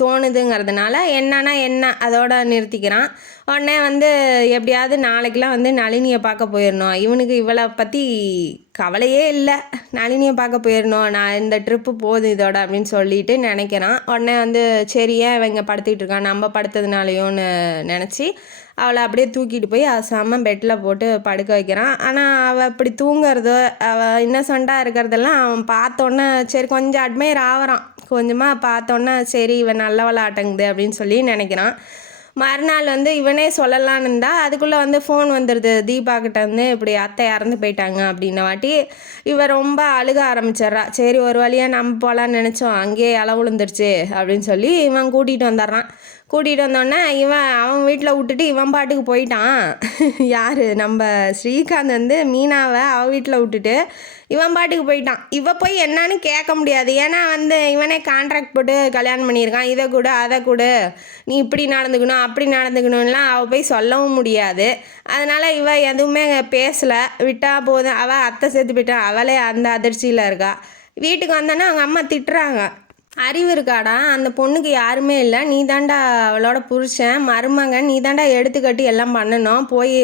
தோணுதுங்கிறதுனால என்ன அதோட நிறுத்திக்கிறான். உடனே வந்து எப்படியாவது நாளைக்கெலாம் வந்து நளினியை பார்க்க போயிடணும், இவனுக்கு இவளை பற்றி கவலையே இல்லை, நளினியை பார்க்க போயிடணும், நான் இந்த ட்ரிப்பு போதும் இதோட அப்படின்னு சொல்லிட்டு நினைக்கிறான். உடனே வந்து சரி ஏன் இவங்க படுத்துக்கிட்டு இருக்கான், நம்ம படுத்ததுனாலையோன்னு நினச்சி அவளை அப்படியே தூக்கிட்டு போய் செம்ம பெட்டில் போட்டு படுக்க வைக்கிறான். ஆனால் அவள் அப்படி தூங்குறதோ அவள் இன்னசென்ட்டாக இருக்கிறதெல்லாம் அவன் பார்த்தோன்னே சரி கொஞ்சம் அட்மையர் ஆகிறான். கொஞ்சமாக பார்த்தோன்னே சரி இவன் நல்லவளாட்டங்குது அப்படின்னு சொல்லி நினைக்கிறான். மறுநாள் வந்து இவனே சொல்லலான்னு இருந்தால் அதுக்குள்ளே வந்து ஃபோன் வந்துடுது தீபாக்கிட்ட வந்து, இப்படி அத்தை இறந்து போயிட்டாங்க அப்படின்ன வாட்டி இவன் ரொம்ப அழுக ஆரம்பிச்சிட்றா. சரி ஒரு வழியாக நம்ம போகலான்னு நினச்சோம், அங்கேயே இலை விழுந்துருச்சு அப்படின்னு சொல்லி இவன் கூட்டிகிட்டு வந்துடுறான். கூட்டிகிட்டு வந்தோடனே அவன் வீட்டில் விட்டுட்டு இவன் பாட்டுக்கு போயிட்டான். யார் நம்ம ஸ்ரீகாந்த் வந்து மீனாவை அவள் வீட்டில் விட்டுட்டு இவன் பாட்டுக்கு போயிட்டான். இவ போய் என்னன்னு கேட்க முடியாது, ஏன்னா வந்து இவனே கான்ட்ராக்ட் போட்டு கல்யாணம் பண்ணியிருக்கான், இதை கூட அதை கூட நீ இப்படி நடந்துக்கணும் அப்படி நடந்துக்கணும்லாம் அவள் போய் சொல்லவும் முடியாது. அதனால் இவ எதுவுமே பேசலை, விட்டா போதும். அவள் அத்தை சேர்த்து போயிட்டான், அவளே அந்த அதிர்ச்சியில் இருக்கா. வீட்டுக்கு வந்தோன்னா அவங்க அம்மா திட்டுறாங்க, அறிவு இருக்காடா, அந்த பொண்ணுக்கு யாருமே இல்லை, நீ தாண்டா அவளோட புருஷன் மருமகன், நீ தாண்டா எடுத்துக்கட்டி எல்லாம் பண்ணணும், போய்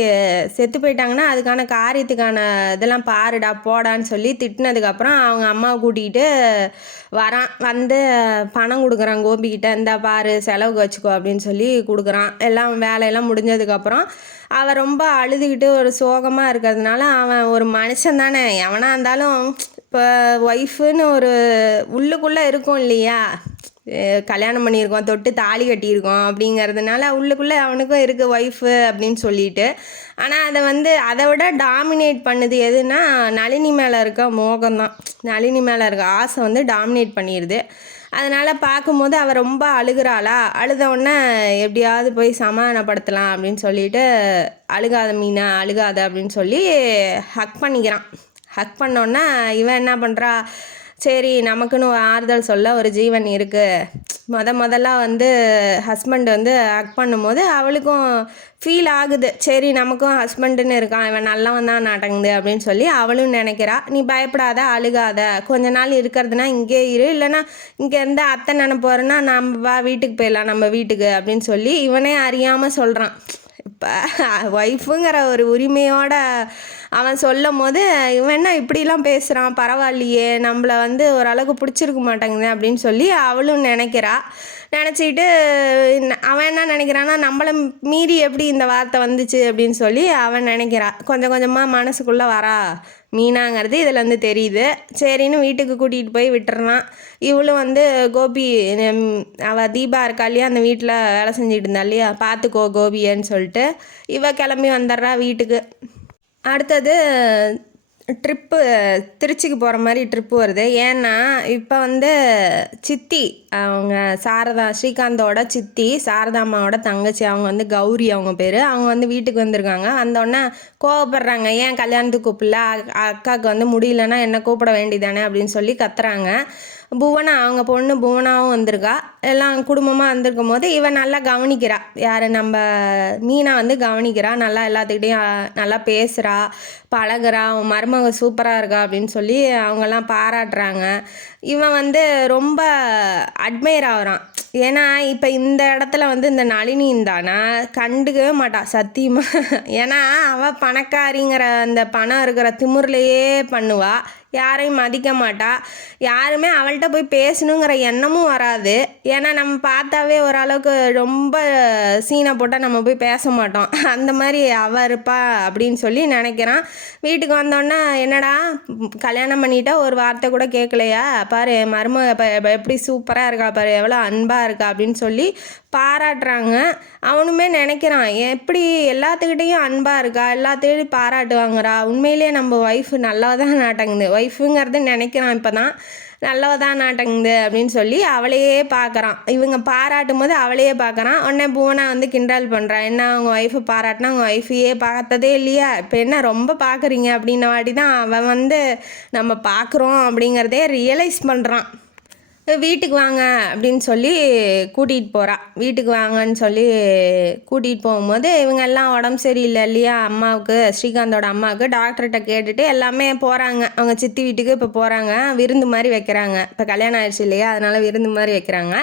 செத்து போயிட்டாங்கன்னா அதுக்கான காரியத்துக்கான இதெல்லாம் பாருடா போடான்னு சொல்லி திட்டினதுக்கப்புறம் அவங்க அம்மாவை கூட்டிகிட்டு வரான். வந்து பணம் கொடுக்குறான் கோபிக்கிட்ட, இந்த பாரு செலவுக்கு வச்சுக்கோ அப்படின்னு சொல்லி கொடுக்குறான். எல்லாம் வேலையெல்லாம் முடிஞ்சதுக்கப்புறம் அவன் ரொம்ப அழுதுகிட்டு ஒரு சோகமாக இருக்கிறதுனால, அவன் ஒரு மனுஷன் தானே, எவனாக இருந்தாலும் இப்போ ஒய்ஃபுன்னு ஒரு உள்ளுக்குள்ளே இருக்கும் இல்லையா, கல்யாணம் பண்ணியிருக்கோம், தொட்டு தாலி கட்டியிருக்கோம் அப்படிங்கிறதுனால உள்ளுக்குள்ளே அவனுக்கும் இருக்குது ஒய்ஃபு அப்படின்னு சொல்லிட்டு. ஆனால் அதை வந்து அதை விட டாமினேட் பண்ணுது எதுனா நளினி மேலே இருக்க மோகம்தான், நளினி மேலே இருக்க ஆசை வந்து டாமினேட் பண்ணிடுது. அதனால் பார்க்கும்போது அவள் ரொம்ப அழுகிறாளா, அழுதவுடனே எப்படியாவது போய் சமாதானப்படுத்தலாம் அப்படின்னு சொல்லிட்டு, அழுகாத மீனா அழுகாத அப்படின்னு சொல்லி ஹக் பண்ணிக்கிறான். ஹக் பண்ணோன்னா இவன் என்ன பண்ணுறா, சரி நமக்குன்னு ஆறுதல் சொல்ல ஒரு ஜீவன் இருக்குது, முதல்ல வந்து ஹஸ்பண்ட் வந்து ஹக் பண்ணும்போது அவளுக்கும் ஃபீல் ஆகுது, சரி நமக்கும் ஹஸ்பண்டுன்னு இருக்கான், இவன் நல்லவன் தான் நாட்டங்குது அப்படின்னு சொல்லி அவளும் நினைக்கிறா. நீ பயப்படாத அழுகாத, கொஞ்ச நாள் இருக்கிறதுனா இங்கே இரு, இல்லைன்னா இங்கேருந்து அத்தை நினைப்போறேன்னா நம்ம வா வீட்டுக்கு போயிடலாம் நம்ம வீட்டுக்கு அப்படின்னு சொல்லி இவனே அறியாமல் சொல்கிறான். இப்போ ஒய்ஃபுங்கிற ஒரு உரிமையோட அவன் சொல்லும் போது இவன் என்ன இப்படிலாம் பேசுகிறான், பரவாயில்லையே நம்மளை வந்து ஓரளவுக்கு பிடிச்சிருக்க மாட்டேங்குது அப்படின்னு சொல்லி அவளும் நினைக்கிறா. நினச்சிக்கிட்டு அவன் என்ன நினைக்கிறான்னா, நம்மளை மீறி எப்படி இந்த வார்த்தை வந்துச்சு அப்படின்னு சொல்லி அவன் நினைக்கிறா. கொஞ்சம் கொஞ்சமாக மனசுக்குள்ளே வரா மீனாங்கிறது இதில் வந்து தெரியுது. சரின்னு வீட்டுக்கு கூட்டிகிட்டு போய் விட்டுறான். இவளும் வந்து கோபி அவள் தீபா இருக்கா இல்லையா, அந்த வீட்டில் வேலை செஞ்சுட்டு இருந்தா இல்லையா, பார்த்துக்கோ கோபியன்னு சொல்லிட்டு இவ கிளம்பி வந்துடுறா வீட்டுக்கு. அடுத்தது ட்ரிப்பு திருச்சிக்கு போகிற மாதிரி ட்ரிப்பு வருது. ஏன்னா இப்போ வந்து சித்தி அவங்க ஸ்ரீகாந்தோட சித்தி சாரதாம்மாவோட தங்கச்சி, அவங்க வந்து கௌரி அவங்க பேர், அவங்க வந்து வீட்டுக்கு வந்திருக்காங்க. வந்தோடனே கோவப்படுறாங்க, ஏன் கல்யாணத்துக்கு கூப்பிடல, அக்காவுக்கு வந்து முடியலன்னா என்ன கூப்பிட வேண்டியதானே அப்படின்னு சொல்லி கத்துறாங்க. புவனா அவங்க பொண்ணு புவனாவும் வந்திருக்கா. எல்லாம் குடும்பமாக வந்திருக்கும் போது இவன் நல்லா கவனிக்கிறா. யார் நம்ம மீனா வந்து கவனிக்கிறா. நல்லா எல்லாத்துக்கிட்டையும் நல்லா பேசுகிறா, பழகுறா. அவன் மருமக சூப்பராக இருக்கா அப்படின்னு சொல்லி அவங்கெல்லாம் பாராட்டுறாங்க. இவன் வந்து ரொம்ப அட்மையர் ஆகிறான். ஏன்னா இப்போ இந்த இடத்துல வந்து இந்த நளினி இருந்தானா கண்டுக்கவே மாட்டான் சத்தியமாக. ஏன்னா அவள் பணக்காரிங்கிற அந்த பணம் இருக்கிற திமிர்லையே பண்ணுவா. யாரையும் மதிக்க மாட்டா. யாருமே அவள்கிட்ட போய் பேசணுங்கிற எண்ணமும் வராது. ஏன்னா நம்ம பார்த்தாவே ஓரளவுக்கு ரொம்ப சீனை போட்டால் நம்ம போய் பேச மாட்டோம். அந்த மாதிரி அவள் இருப்பா அப்படின்னு சொல்லி நினைக்கிறான். வீட்டுக்கு வந்தோடனே என்னடா கல்யாணம் பண்ணிட்டா ஒரு வார்த்தை கூட கேட்கலையா, பாரு மருமக எப்படி சூப்பராக இருக்கா பாரு, எவ்வளோ அன்பாக இருக்கா அப்படின்னு சொல்லி பாராட்டுறாங்க. அவனுமே நினைக்கிறான், எப்படி எல்லாத்துக்கிட்டையும் அன்பாக இருக்கா, எல்லாத்துக்கிட்டையும் பாராட்டு வாங்குறா, உண்மையிலேயே நம்ம ஒய்ஃபு நல்லா தான் நாட்டங்குது, ஒய்ஃபுங்கிறது நினைக்கிறான். இப்போ தான் நல்லவ தான் நாட்டங்குது அப்படின்னு சொல்லி அவளையே பார்க்குறான். இவங்க பாராட்டும் போது அவளையே பார்க்குறான். உடனே புவனா வந்து கிண்டல் பண்ணுறான், என்ன அவங்க ஒய்ஃபு பாராட்டினா அவங்க ஒய்ஃபையே பார்த்ததே இல்லையா, இப்போ என்ன ரொம்ப பார்க்குறீங்க அப்படின்ன வாட்டி தான் அவன் வந்து நம்ம பார்க்குறோம் அப்படிங்கிறதே ரியலைஸ் பண்ணுறான். வீட்டுக்கு வாங்க அப்படின்னு சொல்லி கூட்டிகிட்டு போகிறா. வீட்டுக்கு வாங்கன்னு சொல்லி கூட்டிகிட்டு போகும்போது இவங்க எல்லாம் உடம்பு சரியில்லை இல்லையா அம்மாவுக்கு, ஸ்ரீகாந்தோட அம்மாவுக்கு. டாக்டர்கிட்ட கேட்டுட்டு எல்லாமே போகிறாங்க. அவங்க சித்தி வீட்டுக்கு இப்போ போகிறாங்க. விருந்து மாதிரி வைக்கிறாங்க. இப்போ கல்யாணம் ஆயிடுச்சு இல்லையா, அதனால் விருந்து மாதிரி வைக்கிறாங்க.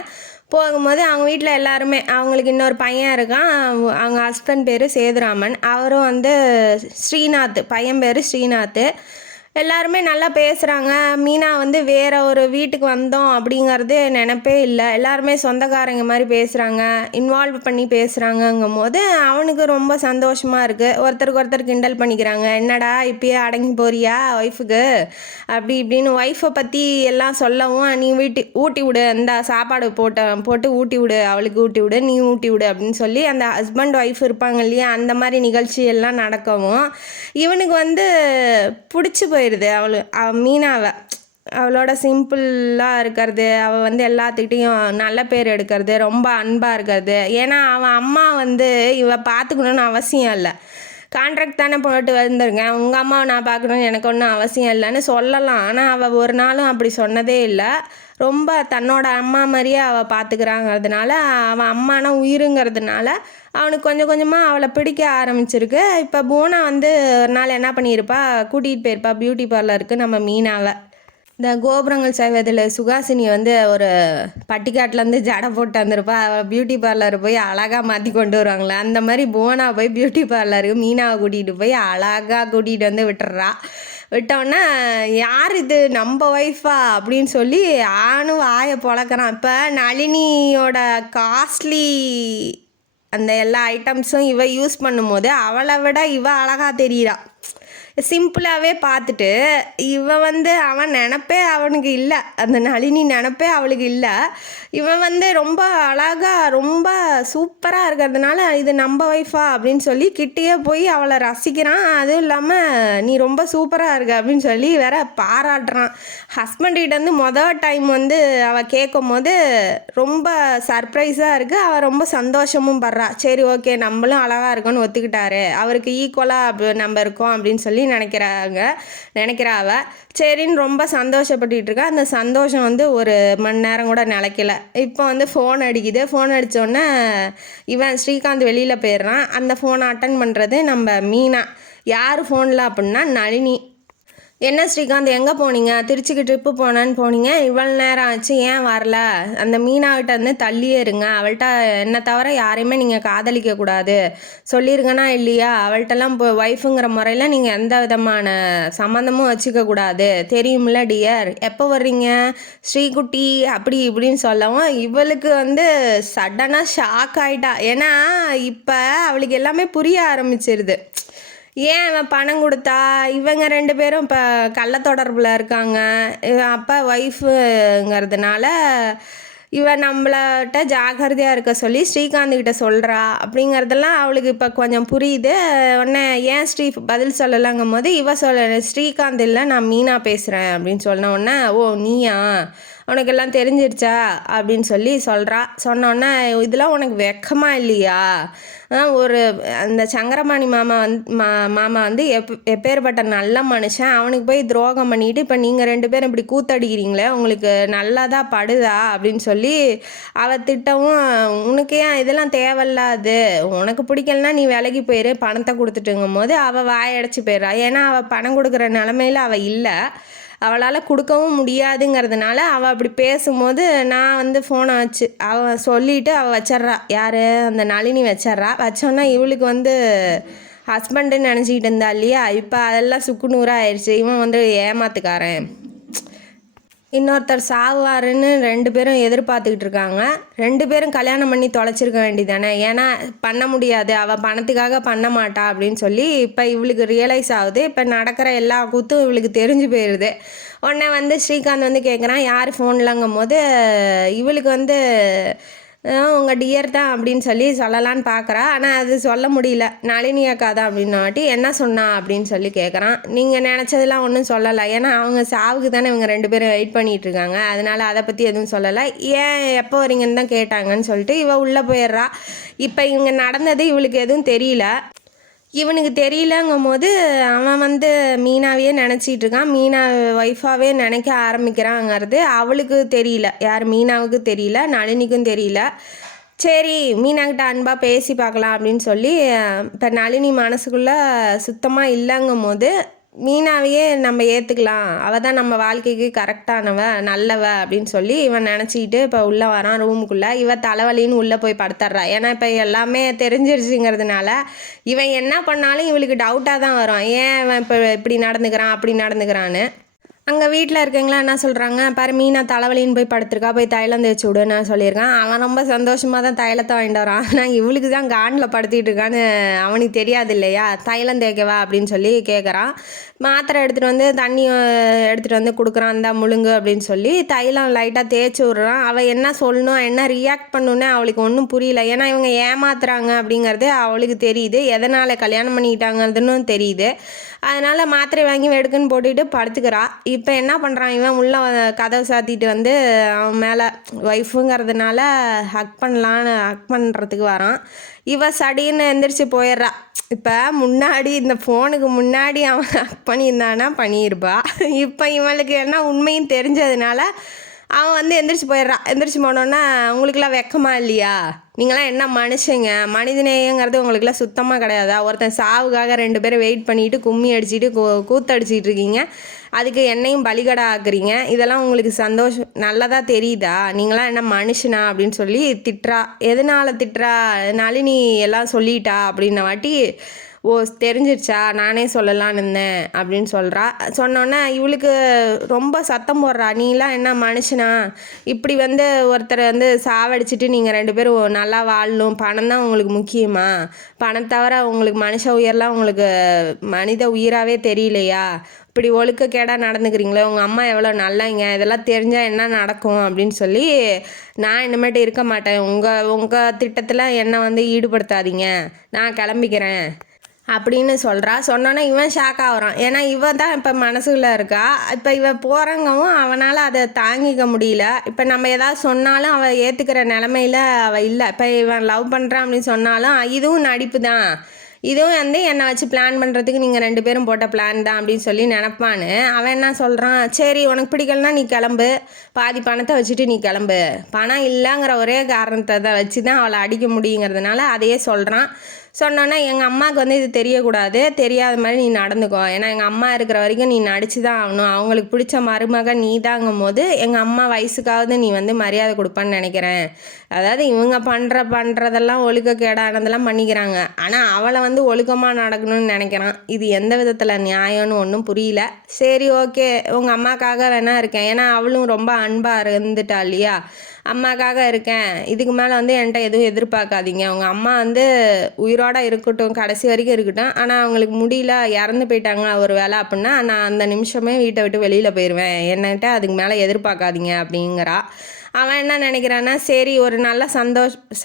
போகும்போது அவங்க வீட்டில் எல்லாருமே, அவங்களுக்கு இன்னொரு பையன் இருக்கான். அவங்க ஹஸ்பண்ட் பேர் சேதுராமன். அவரும் வந்து ஸ்ரீநாத், பையன் பேர் ஸ்ரீநாத். எல்லாருமே நல்லா பேசுகிறாங்க. மீனா வந்து வேற ஒரு வீட்டுக்கு வந்தோம் அப்படிங்கிறது நினைப்பே இல்லை. எல்லாருமே சொந்தக்காரங்க மாதிரி பேசுகிறாங்க, இன்வால்வ் பண்ணி பேசுகிறாங்கங்கும் போது அவனுக்கு ரொம்ப சந்தோஷமாக இருக்குது. ஒருத்தருக்கு ஒருத்தர் கிண்டல் பண்ணிக்கிறாங்க, என்னடா இப்பயே அடங்கி போறியா ஒய்ஃபுக்கு அப்படி இப்படின்னு ஒய்ஃபை பற்றி எல்லாம் சொல்லவும், நீ ஊட்டி விடு, இந்த சாப்பாடு போட்டு ஊட்டி விடு, அவளுக்கு ஊட்டி விடு, நீ ஊட்டி விடு அப்படின்னு சொல்லி அந்த ஹஸ்பண்ட் ஒய்ஃப் இருப்பாங்க இல்லையா, அந்த மாதிரி நிகழ்ச்சி எல்லாம் நடக்கவும் இவனுக்கு வந்து பிடிச்சி போயிடுது. மீனாவை அவளோட சிம்பிளாக இருக்கிறது, அவள் வந்து எல்லாத்துக்கிட்டையும் நல்ல பேர் எடுக்கிறது, ரொம்ப அன்பாக இருக்கிறது. ஏன்னா அவன் அம்மா வந்து இவ பார்த்துக்கணுன்னு அவசியம் இல்லை. கான்ட்ராக்ட் தானே போட்டு வந்திருக்கேன், உங்கள் அம்மாவை நான் பார்க்கணுன்னு எனக்கு ஒன்றும் அவசியம் இல்லைன்னு சொல்லலாம். ஆனால் அவள் ஒரு நாளும் அப்படி சொன்னதே இல்லை. ரொம்ப தன்னோட அம்மா மாதிரியே அவள் பார்த்துக்கிறாங்கிறதுனால, அவன் அம்மானா உயிருங்கிறதுனால அவனுக்கு கொஞ்சம் கொஞ்சமாக அவளை பிடிக்க ஆரம்பிச்சிருக்கு. இப்போ புவனா வந்து ஒரு நாள் என்ன பண்ணியிருப்பா, கூட்டிகிட்டு போயிருப்பா பியூட்டி பார்லருக்கு நம்ம மீனாவை. இந்த கோபுரங்கள் செய்வதில் சுகாசினி வந்து ஒரு பட்டிக்காட்டிலேருந்து ஜடை போட்டு வந்திருப்பா. அவள் பியூட்டி பார்லர் போய் அழகாக மாற்றி கொண்டு வருவாங்களே, அந்த மாதிரி புவனா போய் பியூட்டி பார்லருக்கு மீனாவை கூட்டிகிட்டு போய் அழகாக கூட்டிகிட்டு வந்து விட்டோன்னா, யார் இது நம்ம ஒய்ஃபா அப்படின்னு சொல்லி ஆணும் வாயை பொழக்கிறான். இப்போ நளினியோட காஸ்ட்லி அந்த எல்லா ஐட்டம்ஸும் இவ யூஸ் பண்ணும்போது அவளை விட இவ அழகாக தெரியுறா. சிம்பிளாகவே பார்த்துட்டு இவன் வந்து அவன் நினப்பே அவனுக்கு இல்லை, அந்த நளினி நினப்பே அவளுக்கு இல்லை. இவன் வந்து ரொம்ப அழகாக ரொம்ப சூப்பராக இருக்கிறதுனால இது நம்ம ஒய்ஃபா அப்படின்னு சொல்லி கிட்டேயே போய் அவளை ரசிக்கிறான். அதுவும் இல்லாமல் நீ ரொம்ப சூப்பராக இருக்க அப்படின்னு சொல்லி வேற பாராட்டுறான். ஹஸ்பண்ட்கிட்டேருந்து மொதல் டைம் வந்து அவள் கேட்கும் போது ரொம்ப சர்ப்ரைஸாக இருக்குது. அவள் ரொம்ப சந்தோஷமும் படுறா. சரி ஓகே, நம்மளும் அழகாக இருக்கோன்னு ஒத்துக்கிட்டாரு, அவருக்கு ஈக்குவலாக நம்ம இருக்கோம் அப்படின்னு சொல்லி நினைக்கிறா அவ. சரின்னு ரொம்ப சந்தோஷப்பட்டுட்டு இருக்கா. அந்த சந்தோஷம் வந்து ஒரு மணி நேரம் கூட நிலைக்கல. இப்போ வந்து ஃபோன் அடிக்குது. ஃபோன் அடித்தோடனே இவன் ஸ்ரீகாந்த் வெளியில் போயிடுறான். அந்த ஃபோனை அட்டன் பண்ணுறது நம்ம மீனா. யார் ஃபோனில் அப்படின்னா நளினி. என்ன ஸ்ரீகாந்த் எங்கே போனீங்க, திருச்சிக்கு ட்ரிப்பு போனேன்னு போனீங்க, இவ்வளோ நேரம் ஆச்சு, ஏன் வரல, அந்த மீனாகிட்ட வந்து தள்ளியே இருங்க, அவள்கிட்ட என்னை தவிர யாரையுமே நீங்கள் காதலிக்கக்கூடாது சொல்லியிருக்கனா இல்லையா, அவள்கிட்டலாம் இப்போ ஒய்ஃபுங்கிற முறையில் நீங்கள் எந்த விதமான சம்மந்தமும் வச்சுக்கக்கூடாது தெரியுமில்ல டியர், எப்போ வர்றீங்க ஸ்ரீகுட்டி அப்படி இப்படின்னு சொல்லவும் இவளுக்கு வந்து சடனாக ஷாக் ஆகிட்டா. ஏன்னா இப்போ அவளுக்கு எல்லாமே புரிய ஆரம்பிச்சிருது. ஏன் இவன் பணம் கொடுத்தா இவங்க 2 பேரும் இப்போ கள்ள தொடர்பில் இருக்காங்க. அப்பா ஒய்ஃபுங்கிறதுனால இவன் நம்மளட்ட ஜாக்கிரதையாக இருக்க சொல்லி ஸ்ரீகாந்த் கிட்ட சொல்கிறா அப்படிங்கிறதெல்லாம் அவளுக்கு இப்போ கொஞ்சம் புரியுது. உடனே ஏன் பதில் சொல்லலைங்கும் போது இவ ஸ்ரீகாந்த் இல்லை, நான் மீனா பேசுகிறேன் அப்படின்னு சொன்ன உடனே, ஓ நீயா, உனக்கெல்லாம் தெரிஞ்சிருச்சா அப்படின்னு சொல்லி சொல்கிறா. சொன்னோன்னே இதெல்லாம் உனக்கு வெக்கமாக இல்லையா? ஒரு அந்த சங்கரபாணி மாமா வந்து எப்பேற்பட்ட நல்ல மனுஷன், அவனுக்கு போய் துரோகம் பண்ணிட்டு இப்போ நீங்கள் 2 பேரும் இப்படி கூத்தடிக்கிறீங்களே, உங்களுக்கு நல்லதா படுதா அப்படின்னு சொல்லி அவள் திட்டவும், உனக்கு ஏன் இதெல்லாம் தேவையில்லாது, உனக்கு பிடிக்கலனா நீ விலைக்கு போயிரு, பணத்தை கொடுத்துட்டுங்கும் போது அவள் வாயடைச்சி போயிடுறா. ஏன்னா அவள் பணம் கொடுக்குற நிலமையில் அவள் இல்லை, அவளால் கொடுக்கவும் முடியாதுங்கிறதுனால அவள் அப்படி பேசும்போது நான் வந்து ஃபோனை வச்சு அவள் சொல்லிவிட்டு அவள் வச்சிட்றா. யார், அந்த நளினி வச்சிட்றா. வச்சோன்னா இவளுக்கு வந்து ஹஸ்பண்டுன்னு நினச்சிக்கிட்டு இருந்தா இல்லையா, இப்போ அதெல்லாம் சுக்குநூறாக ஆயிடுச்சு. இவன் வந்து ஏமாத்துக்காரன், இன்னொருத்தர் சாவாருன்னு 2 பேரும் எதிர்பார்த்துக்கிட்டு இருக்காங்க. 2 பேரும் கல்யாணம் பண்ணி தொலைச்சிருக்க வேண்டியதானே, ஏன்னா பண்ண முடியாது, அவள் பணத்துக்காக பண்ண மாட்டா அப்படின்னு சொல்லி இப்போ இவளுக்கு ரியலைஸ் ஆகுது. இப்போ நடக்கிற எல்லா கூத்தும் இவளுக்கு தெரிஞ்சு போயிடுது. உடனே வந்து ஸ்ரீகாந்த் வந்து கேட்குறான், யார் ஃபோன்லங்கும் போது இவளுக்கு வந்து உங்கள் டியர் தான் அப்படின்னு சொல்லலான்னு பார்க்குறா. ஆனால் அது சொல்ல முடியல. நளினி அக்கா தான் அப்படின்னாட்டி என்ன சொன்னா அப்படின்னு சொல்லி கேட்குறான். நீங்கள் நினச்சதெல்லாம் ஒன்றும் சொல்லலை, ஏன்னா அவங்க சாவுக்கு தானே இவங்க 2 பேரும் வெயிட் பண்ணிகிட்ருக்காங்க, அதனால் அதை பற்றி எதுவும் சொல்லலை. ஏன் எப்போ வரீங்கன்னு தான் கேட்டாங்கன்னு சொல்லிட்டு இவள் உள்ளே போயிடுறா. இப்போ இவங்க நடந்தது இவளுக்கு எதுவும் தெரியல. இவனுக்கு தெரியலங்கும் போது அவன் வந்து மீனாவையே நினச்சிட்டு இருக்கான், மீனா ஒய்ஃபாகவே நினைக்க ஆரம்பிக்கிறாங்கிறது அவளுக்கு தெரியல. யார், மீனாவுக்கு தெரியல, நளினிக்கும் தெரியல. சரி மீனாக்கிட்ட அன்பாக பேசி பார்க்கலாம் அப்படின்னு சொல்லி இப்போ நளினி மனசுக்குள்ளே சுத்தமாக இல்லைங்கும் போது மீனாவையே நம்ம ஏற்றுக்கலாம், அவள் தான் நம்ம வாழ்க்கைக்கு கரெக்டானவ நல்லவ அப்படின்னு சொல்லி இவன் நினச்சிக்கிட்டு இப்போ உள்ளே வரான் ரூமுக்குள்ளே. இவன் தலைவலின்னு உள்ளே போய் படுத்துட்றா. ஏன்னா இப்போ எல்லாமே தெரிஞ்சிருச்சுங்கிறதுனால இவன் என்ன பண்ணாலும் இவளுக்கு டவுட்டாக தான் வரும், ஏன் இவன் இப்போ இப்படி நடந்துக்கிறான் அப்படி நடந்துக்கிறான்னு. அங்கே வீட்டில் இருக்கவங்களா என்ன சொல்கிறாங்க, பாரு மீனா தலைவலின்னு போய் படுத்துருக்கா, போய் தைலம் தேய்ச்சி விடுன்னு சொல்லியிருக்கான். அவன் ரொம்ப சந்தோஷமாக தான் தைலத்தை வாங்கிட்டு வரான். ஆனால் இவளுக்கு தான் காண்டில் படுத்திகிட்டு இருக்கான்னு அவனுக்கு தெரியாது இல்லையா, தைலம் தேய்க்கவா அப்படின்னு சொல்லி கேட்குறான். மாத்திரை எடுத்துகிட்டு வந்து தண்ணி எடுத்துகிட்டு வந்து கொடுக்குறான், அந்த முழுங்கு அப்படின்னு சொல்லி தைலம் லைட்டாக தேய்ச்சி விட்றான். அவள் என்ன சொல்லணும் என்ன ரியாக்ட் பண்ணுன்னு அவளுக்கு ஒன்றும் புரியல. ஏன்னா இவங்க ஏமாத்துறாங்க அப்படிங்கிறது அவளுக்கு தெரியுது, எதனால் கல்யாணம் பண்ணிக்கிட்டாங்கிறதுன்னு தெரியுது. அதனால் மாத்திரை வாங்கி வெடுக்குன்னு போட்டுக்கிட்டு படுத்துக்கிறா. இப்போ என்ன பண்ணுறான், இவன் உள்ள கதவை சாத்திட்டு வந்து அவன் மேலே ஒய்ஃபுங்கிறதுனால ஹக் பண்ணுறதுக்கு வரான். இவ சடின்னு எந்திரிச்சு போயிடுறா. இப்போ முன்னாடி இந்த ஃபோனுக்கு முன்னாடி அவன் ஹக் பண்ணியிருந்தானா பண்ணியிருப்பா. இப்போ இவளுக்கு என்ன உண்மையும் தெரிஞ்சதுனால அவன் வந்து எந்திரிச்சு போயிடுறான். எந்திரிச்சு போனோன்னா, உங்களுக்கெல்லாம் வெக்கமா இல்லையா, நீங்களாம் என்ன மனுஷங்க, மனிதநேயங்கிறது உங்களுக்குலாம் சுத்தமாக கிடையாதா, ஒருத்தன் சாவுக்காக 2 பேரும் வெயிட் பண்ணிவிட்டு கும்மி அடிச்சுட்டு கூத்தடிச்சிட்டு இருக்கீங்க, அதுக்கு என்னையும் பலிகடா ஆக்குறீங்க, இதெல்லாம் உங்களுக்கு சந்தோஷம் நல்லதாக தெரியுதா, நீங்களாம் என்ன மனுஷனா அப்படின்னு சொல்லி திட்டுறா. எதனால் திட்டுறா, நளினி எல்லாம் சொல்லிட்டா அப்படின்ன வாட்டி, ஓ தெரிஞ்சிருச்சா, நானே சொல்லலான்னு இருந்தேன் அப்படின்னு சொல்கிறா. சொன்னோன்னே இவளுக்கு ரொம்ப சத்தம் போடுறா, நீலாம் என்ன மனுஷனா, இப்படி வந்து ஒருத்தரை வந்து சாவடிச்சிட்டு நீங்கள் 2 பேரும் நல்லா வாழணும், பணம் தான் உங்களுக்கு முக்கியமா, பணம் தவிர உங்களுக்கு மனுஷ உயிரெலாம் உங்களுக்கு மனித உயிராகவே தெரியலையா, இப்படி ஒழுக்கக்கேடாக நடந்துக்கிறீங்களே, உங்கள் அம்மா எவ்வளோ நல்லங்க, இதெல்லாம் தெரிஞ்சால் என்ன நடக்கும் அப்படின்னு சொல்லி, நான் இனிமேட்டு இருக்க மாட்டேன், உங்கள் திட்டத்தில் என்னை வந்து ஈடுபடுத்தாதீங்க, நான் கிளம்பிக்கிறேன் அப்படின்னு சொல்கிறா. சொன்னோன்னே இவன் ஷாக் ஆகுறான். ஏன்னா இவன் தான் இப்போ மனசுக்குள்ளே இருக்கா. இப்போ இவன் போகிறங்கவும் அவனால் அதை தாங்கிக்க முடியல. இப்போ நம்ம ஏதாவது சொன்னாலும் அவள் ஏற்றுக்கிற நிலமையில் அவள் இல்லை. இப்போ இவன் லவ் பண்ணுறான் அப்படின்னு சொன்னாலும் இதுவும் நடிப்பு தான், இதுவும் வந்து என்னை வச்சு பிளான் பண்ணுறதுக்கு நீங்கள் 2 பேரும் போட்ட பிளான் தான் அப்படின்னு சொல்லி நினப்பான்னு. அவன் என்ன சொல்கிறான், சரி உனக்கு பிடிக்கலன்னா நீ கிளம்பு, பாதி பணத்தை வச்சுட்டு நீ கிளம்பு, பணம் இல்லைங்கிற ஒரே காரணத்தை தான் வச்சு தான் அவளை அடிக்க முடியுங்கிறதுனால அதையே சொல்கிறான். சொன்னோன்னா எங்கள் அம்மாவுக்கு வந்து இது தெரியக்கூடாது, தெரியாத மாதிரி நீ நடந்துக்கோ, ஏன்னா எங்கள் அம்மா இருக்கிற வரைக்கும் நீ நடிச்சு தான் ஆகணும், அவங்களுக்கு பிடிச்ச மருமக நீ தாங்கும் போது எங்கள் அம்மா வயசுக்காவது நீ வந்து மரியாதை கொடுப்பான்னு நினைக்கிறேன். அதாவது இவங்க பண்ணுறதெல்லாம் ஒழுக்கக்கேடானதெல்லாம் பண்ணிக்கிறாங்க, ஆனால் அவளை வந்து ஒழுக்கமாக நடக்கணும்னு நினைக்கிறான். இது எந்த விதத்தில் நியாயம்னு ஒன்றும் புரியல. சரி ஓகே உங்கள் அம்மாக்காக வேணா இருக்கேன், ஏன்னா அவளும் ரொம்ப அன்பாக இருந்துட்டா இல்லையா, அம்மாக்காக இருக்கேன், இதுக்கு மேலே வந்து என்கிட்ட எதுவும் எதிர்பார்க்காதீங்க, உங்கள் அம்மா வந்து உயிரோடு இருக்கட்டும், கடைசி வரைக்கும் இருக்கட்டும், ஆனால் அவங்களுக்கு முடியல, இறந்து போயிட்டாங்க ஒரு வேளை அப்படின்னா நான் அந்த நிமிஷமே வீட்டை விட்டு வெளியில் போயிடுவேன், என்கிட்ட அதுக்கு மேலே எதிர்பார்க்காதீங்க அப்படிங்கிறா. அவன் என்ன நினைக்கிறான்னா, சரி ஒரு நல்ல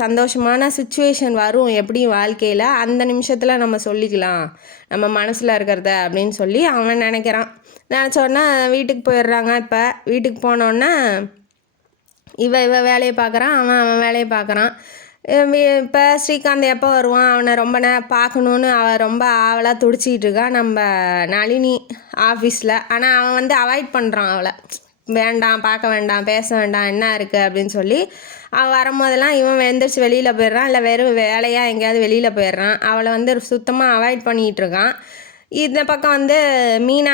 சந்தோஷமான சுச்சுவேஷன் வரும் எப்படியும் வாழ்க்கையில், அந்த நிமிஷத்தில் நம்ம சொல்லிக்கலாம் நம்ம மனசில் இருக்கிறத அப்படின்னு சொல்லி அவன் நினைக்கிறான். நினச்சோன்னா வீட்டுக்கு போயிடுறாங்க. இப்போ வீட்டுக்கு போனோன்னா இவ வேலையை பார்க்குறான், அவன் வேலையை பார்க்குறான். இப்போ ஸ்ரீகாந்த் எப்போ வருவான், அவனை ரொம்ப பார்க்கணுன்னு அவள் ரொம்ப ஆவலாக துடிச்சிக்கிட்டு இருக்கா நம்ம நளினி ஆஃபீஸில். ஆனால் அவன் வந்து அவாய்ட் பண்ணுறான் அவளை, வேண்டாம் பார்க்க வேண்டாம் பேச வேண்டாம் என்ன இருக்குது அப்படின்னு சொல்லி. அவள் வரும்போதெல்லாம் இவன் எழுந்திரிச்சு வெளியில் போயிடுறான், இல்லை வெறும் வேலையாக எங்கேயாவது வெளியில் போயிடுறான். அவளை வந்து சுத்தமாக அவாய்ட் பண்ணிகிட்ருக்கான். இந்த பக்கம் வந்து மீனா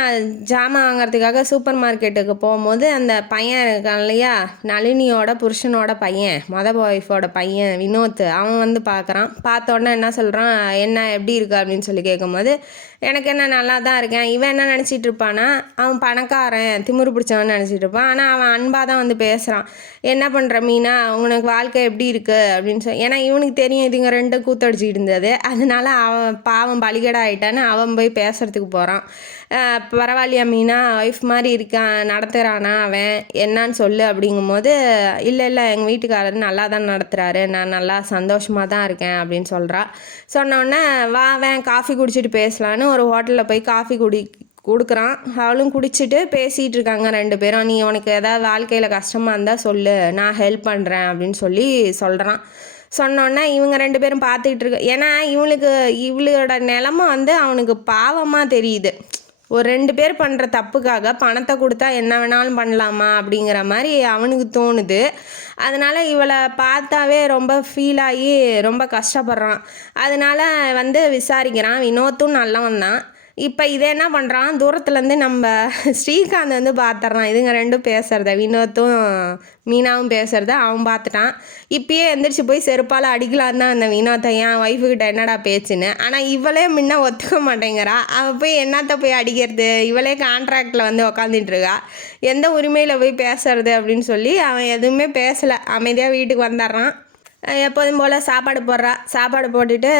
ஜாமான் வாங்கிறதுக்காக சூப்பர் மார்க்கெட்டுக்கு போகும்போது அந்த பையன் இருக்கான் இல்லையா, நளினியோட புருஷனோட பையன், ஒய்ஃபோட பையன் வினோத், அவன் வந்து பார்க்குறான். பார்த்தோன்னே என்ன சொல்கிறான், என்ன எப்படி இருக்கு அப்படின்னு சொல்லி கேட்கும்போது, எனக்கு என்ன நல்லா தான் இருக்கேன். இவன் என்ன நினச்சிட்டு இருப்பானா, அவன் பணக்காரன் திமிரு பிடிச்சவன் நினச்சிட்டு இருப்பான். ஆனால் அவன் அன்பாக தான் வந்து பேசுகிறான். என்ன பண்ணுற மீனா, உனக்கு வாழ்க்கை எப்படி இருக்குது அப்படின்னு சொல்லி. ஏன்னா இவனுக்கு தெரியும் இதுங்க ரெண்டு கூத்தடிச்சிக்கிட்டு இருந்தது, அதனால அவன் பாவம் பலிகடை ஆகிட்டான்னு அவன் போய் பேசுகிறதுக்கு போகிறான். பரவாயில்லையா மீனா, ஒய்ஃப் மாதிரி இருக்கான் நடத்துகிறானா அவன் என்னான்னு சொல்லு அப்படிங்கும்போது, இல்லை எங்கள் வீட்டுக்காரர் நல்லா தான் நடத்துகிறாரு, நான் நல்லா சந்தோஷமாக தான் இருக்கேன் அப்படின்னு சொல்கிறா. சொன்னோடனே வா அவன் காஃபி குடிச்சிட்டு பேசலான்னு ஒரு ஹோட்டலில் போய் காஃபி கொடுக்குறான். அவளும் குடிச்சிட்டு பேசிகிட்டு இருக்காங்க ரெண்டு பேரும். நீ உனக்கு ஏதாவது வாழ்க்கையில் கஷ்டமாக இருந்தால் சொல்லு, நான் ஹெல்ப் பண்ணுறேன் அப்படின்னு சொல்லி சொல்கிறான். சொன்னோன்னே இவங்க ரெண்டு பேரும் பார்த்துக்கிட்டு இருக்கு. ஏன்னா இவளோட நிலமை வந்து அவனுக்கு பாவமாக தெரியுது. ஒரு ரெண்டு பேர் பண்ணுற தப்புக்காக பணத்தை கொடுத்தா என்ன வேணாலும் பண்ணலாமா அப்படிங்கிற மாதிரி அவனுக்கு தோணுது. அதனால் இவளை பார்த்தாவே ரொம்ப ஃபீல் ஆகி ரொம்ப கஷ்டப்படுறான். அதனால் வந்து விசாரிக்கிறான். வினோத்தும் நல்லவன் தான். இப்போ இதை என்ன பண்ணுறான், தூரத்துலேருந்து நம்ம ஸ்ரீகாந்த் வந்து பார்த்துட்றான் இதுங்க ரெண்டும் பேசுகிறத, வினோத்தும் மீனாவும் பேசுகிறத அவன் பார்த்துட்டான். இப்பயே எந்திரிச்சு போய் செருப்பால் அடிக்கலான்னு தான் அந்த வினோத்தை, என் ஒய்ஃபுக்கிட்ட என்னடா பேச்சுன்னு. ஆனால் இவளே முன்ன ஒத்துக்க மாட்டேங்கிறா. அவள் போய் என்னத்தை போய் அடிக்கிறது, இவளே கான்ட்ராக்டில் வந்து உக்காந்துட்டு இருக்கா, எந்த உரிமையில் போய் பேசுறது அப்படின்னு சொல்லி அவன் எதுவுமே பேசலை, அமைதியாக வீட்டுக்கு வந்துடுறான். எப்போதும் போல் சாப்பாடு போட்டுட்டு,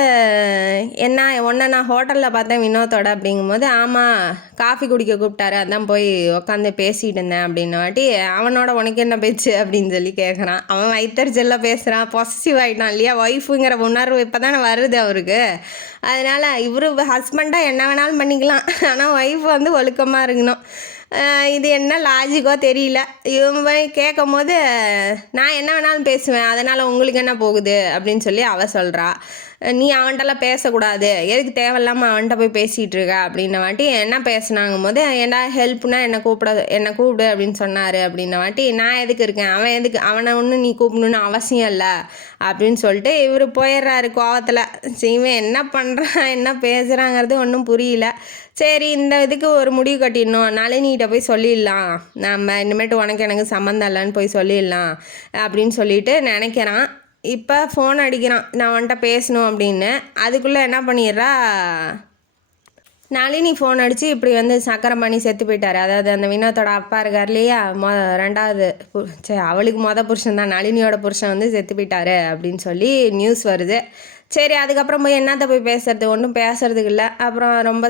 ஒன்றை நான் ஹோட்டலில் பார்த்தேன் வினோத்தோட அப்படிங்கும்போது, ஆமாம் காஃபி குடிக்க கூப்பிட்டாரு, அதான் போய் உட்காந்து பேசிகிட்டு இருந்தேன் அப்படின்ன வாட்டி, அவனோட உனக்கு என்ன பேச்சு அப்படின்னு சொல்லி கேட்குறான். அவன் வயிற்றுச்செல்லாம் பேசுகிறான், பொசசிவ் ஆகிட்டான் இல்லையா, ஒய்ஃபுங்கிற உணர்வு இப்போ தானே வருது அவருக்கு. அதனால் இவர் ஹஸ்பண்டாக என்ன வேணாலும் பண்ணிக்கலாம், ஆனால் ஒய்ஃப் வந்து ஒழுக்கமாக இருக்கணும். இது என்ன லாஜிக்கோ தெரியல. இவன் கேட்கும் போது, நான் என்ன வேணாலும் பேசுவேன், அதனால் உங்களுக்கு என்ன போகுது அப்படின்னு சொல்லி அவள் சொல்கிறா. நீ அவன்கிட்டலாம் பேசக்கூடாது, எதுக்கு தேவையில்லாமல் அவன்கிட்ட போய் பேசிகிட்டு இருக்க அப்படின்ன வாட்டி, என்ன பேசினாங்கும் போது, ஏன்டா ஹெல்ப்னா என்னை கூப்பிடு அப்படின்னு சொன்னார் அப்படின்ன வாட்டி, நான் எதுக்கு இருக்கேன், அவனை ஒன்றும் நீ கூப்பிடணுன்னு அவசியம் இல்லை அப்படின்னு சொல்லிட்டு இவர் போயிடுறாரு கோவத்தில். இவன் என்ன பண்ணுறான் என்ன பேசுகிறாங்கிறது ஒன்றும் புரியல. சரி இந்த இதுக்கு ஒரு முடிவு கட்டிடணும், நளினிகிட்ட போய் சொல்லிடலாம், நம்ம இனிமேட்டு உனக்கு எனக்கு சம்மந்தம் இல்லைன்னு போய் சொல்லிடலாம் அப்படின்னு சொல்லிட்டு நினைக்கிறான். இப்போ ஃபோன் அடிக்கிறான், நான் வந்துட்ட பேசணும் அப்படின்னு. அதுக்குள்ளே என்ன பண்ணிடுறா, நளினி ஃபோன் அடித்து இப்படி வந்து சக்கரை பண்ணி செத்து போயிட்டார். அதாவது அந்த வினோத்தோட அப்பா இருக்கார் இல்லையா, ரெண்டாவது அவளுக்கு புருஷன் தான், நளினியோட புருஷன் வந்து செத்து போயிட்டாரு அப்படின்னு சொல்லி நியூஸ் வருது. சரி அதுக்கப்புறம் போய் என்னத்தை போய் பேசுறது, ஒன்றும் பேசுறதுக்கு இல்லை. அப்புறம் ரொம்ப